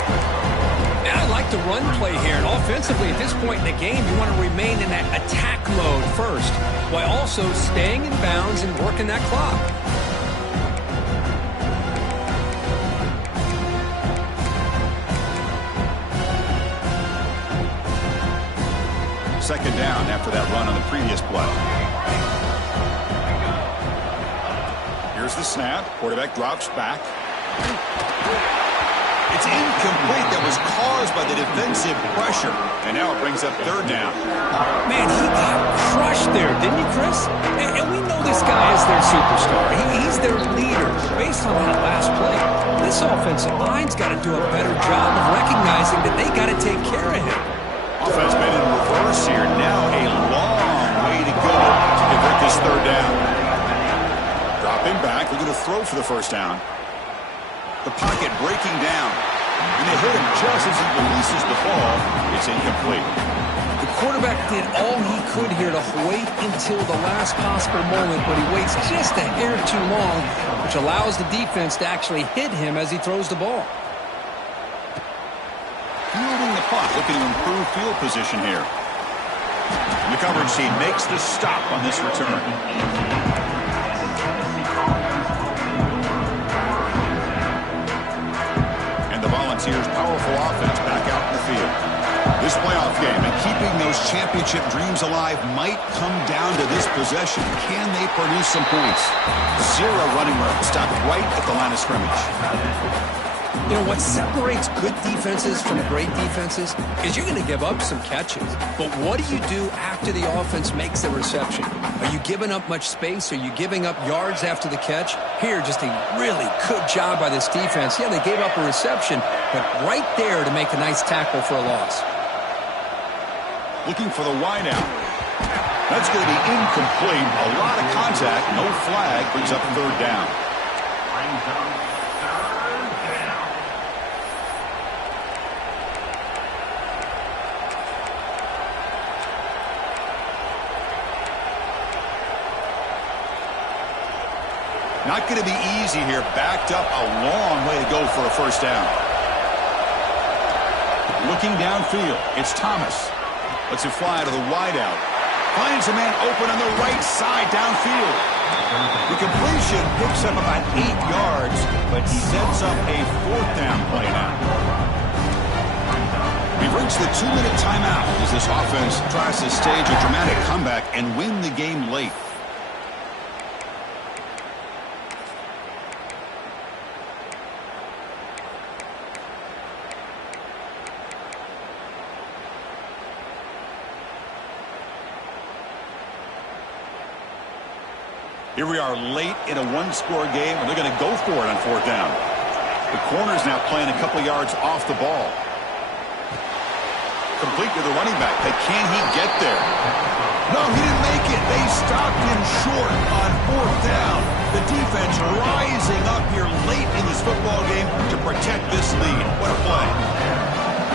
And I like the run play here. And offensively, at this point in the game, you want to remain in that attack mode first, while also staying in bounds and working that clock. Second down after that run on the previous play. Here's the snap. Quarterback drops back. It's incomplete. That was caused by the defensive pressure. And now it brings up third down. Man, he got crushed there, didn't he, Chris? And we know this guy is their superstar. He's their leader. Based on that last play, this offensive line's got to do a better job of recognizing that they got to take care of him. Offense been in reverse here. Now a long way to go to convert this third down. Dropping back. They're going to throw for the first down. The pocket breaking down. And they hit him just as he releases the ball. It's incomplete. The quarterback did all he could here to wait until the last possible moment, but he waits just a hair too long, which allows the defense to actually hit him as he throws the ball. Fielding the puck, looking to improve field position here. And the coverage team makes the stop on this return. Volunteers' powerful offense back out in the field. This playoff game and keeping those championship dreams alive might come down to this possession. Can they produce some points? Zero running room, stopped right at the line of scrimmage. You know, what separates good defenses from great defenses is you're going to give up some catches. But what do you do after the offense makes the reception? Are you giving up much space? Are you giving up yards after the catch? Here, just a really good job by this defense. Yeah, they gave up a reception, but right there to make a nice tackle for a loss. Looking for the wideout. That's going to be incomplete. A lot of contact. No flag. Brings up third down. Not going to be easy here. Backed up a long way to go for a first down. Looking downfield, it's Thomas. Lets it fly to the wideout. Finds a man open on the right side downfield. The completion picks up about 8 yards, but sets up a fourth down play now. We've reached the 2-minute timeout as this offense tries to stage a dramatic comeback and win the game late. Here we are late in a one-score game, and they're going to go for it on fourth down. The corner's now playing a couple yards off the ball. Complete to the running back. But can he get there? No, he didn't make it. They stopped him short on fourth down. The defense rising up here late in this football game to protect this lead. What a play.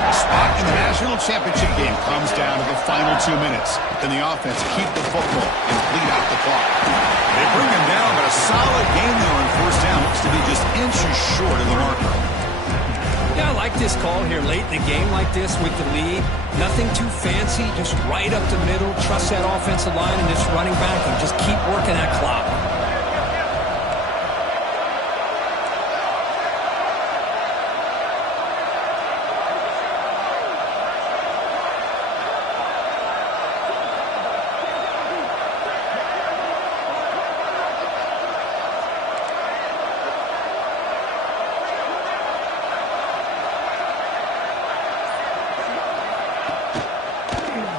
A spot in the national championship game comes down to the final 2 minutes. Then the offense keep the football and bleed out the clock. They bring him down, but a solid game there on first down. Looks to be just inches short of the marker. Yeah, I like this call here late in the game like this with the lead. Nothing too fancy, just right up the middle. Trust that offensive line and this running back and just keep working that clock.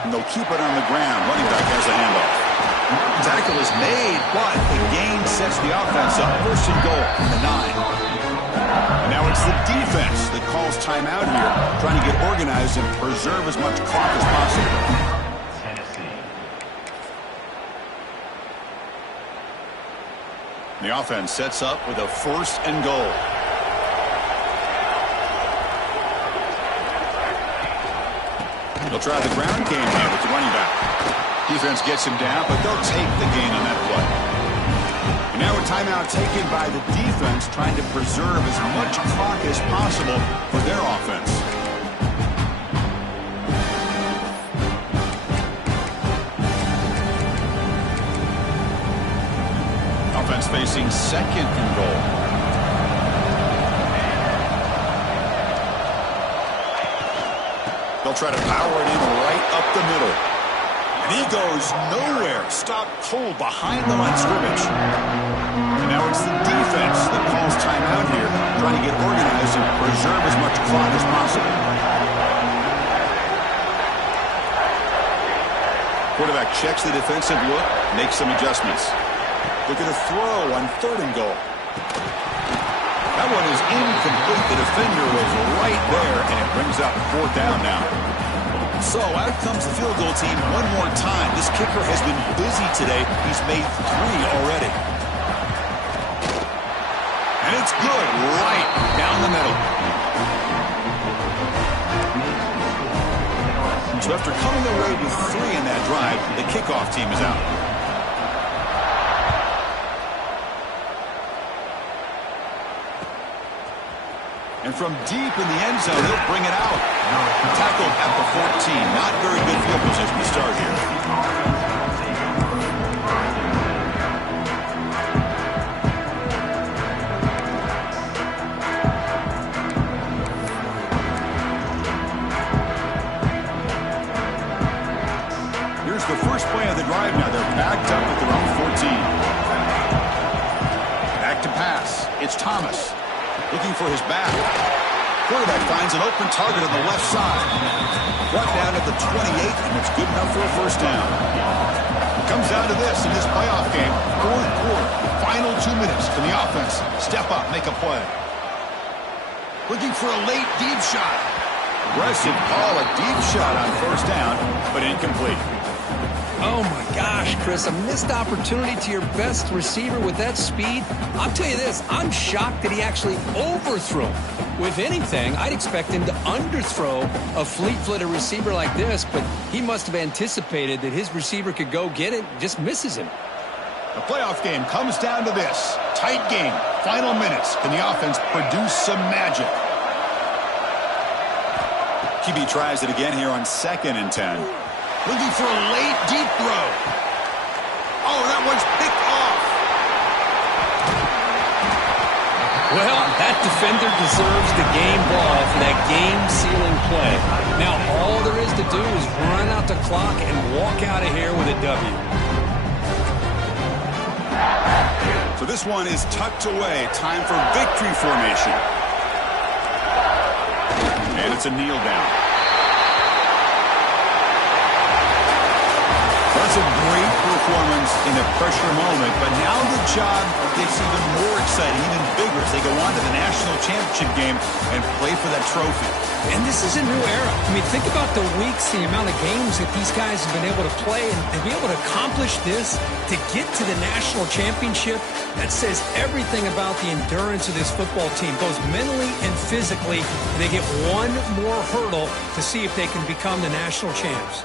They'll keep it on the ground. Running back has a handoff. Tackle is made, but the gain sets the offense up. First and goal from the 9. And now it's the defense that calls timeout here, trying to get organized and preserve as much clock as possible. The offense sets up with a first and goal. They'll try the ground game here with the running back. Defense gets him down, but they'll take the gain on that play. And now a timeout taken by the defense, trying to preserve as much clock as possible for their offense. Offense facing second and goal. They'll try to power it in right up the middle. And he goes nowhere. Stopped cold behind the line of scrimmage. And now it's the defense that calls timeout here, trying to get organized and preserve as much clock as possible. Quarterback checks the defensive look, makes some adjustments. They're going to throw on 3rd and goal. That one is incomplete. The defender was right there, and it brings up 4th down now. So out comes the field goal team one more time. This kicker has been busy today. He's made 3 already. And it's good, right down the middle. So after coming away with 3 in that drive, the kickoff team is out. And from deep in the end zone, he'll bring it out. Tackled at the 14. Not very good field position to start here. Here's the first play of the drive now. They're backed up at their own 14. Back to pass. It's Thomas. Looking for his back. Quarterback finds an open target on the left side. Brought down at the 28, and it's good enough for a 1st down. It comes down to this in this playoff game. 4th quarter. Final 2 minutes. Can the offense step up, make a play? Looking for a late deep shot. Aggressive call, a deep shot on 1st down, but incomplete. Oh, my gosh, Chris, a missed opportunity to your best receiver with that speed. I'll tell you this, I'm shocked that he actually overthrew. With anything, I'd expect him to underthrow a fleet-footed receiver like this, but he must have anticipated that his receiver could go get it, just misses him. The playoff game comes down to this. Tight game, final minutes. Can the offense produce some magic? QB tries it again here on 2nd and 10. Looking for a late, deep throw. Oh, that one's picked off. Well, that defender deserves the game ball for that game-sealing play. Now, all there is to do is run out the clock and walk out of here with a W. So this one is tucked away. Time for victory formation. And it's a kneel down. That's a great performance in a pressure moment, but now the job gets even more exciting, even bigger as they go on to the national championship game and play for that trophy. And this is a new era. I mean, think about the weeks, the amount of games that these guys have been able to play, and to be able to accomplish this, to get to the national championship, that says everything about the endurance of this football team, both mentally and physically, and they get one more hurdle to see if they can become the national champs.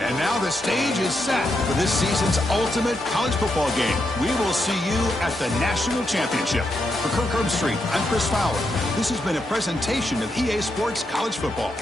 And now the stage is set for this season's ultimate college football game. We will see you at the national championship. For Kirk Herbstreit, I'm Chris Fowler. This has been a presentation of EA Sports College Football.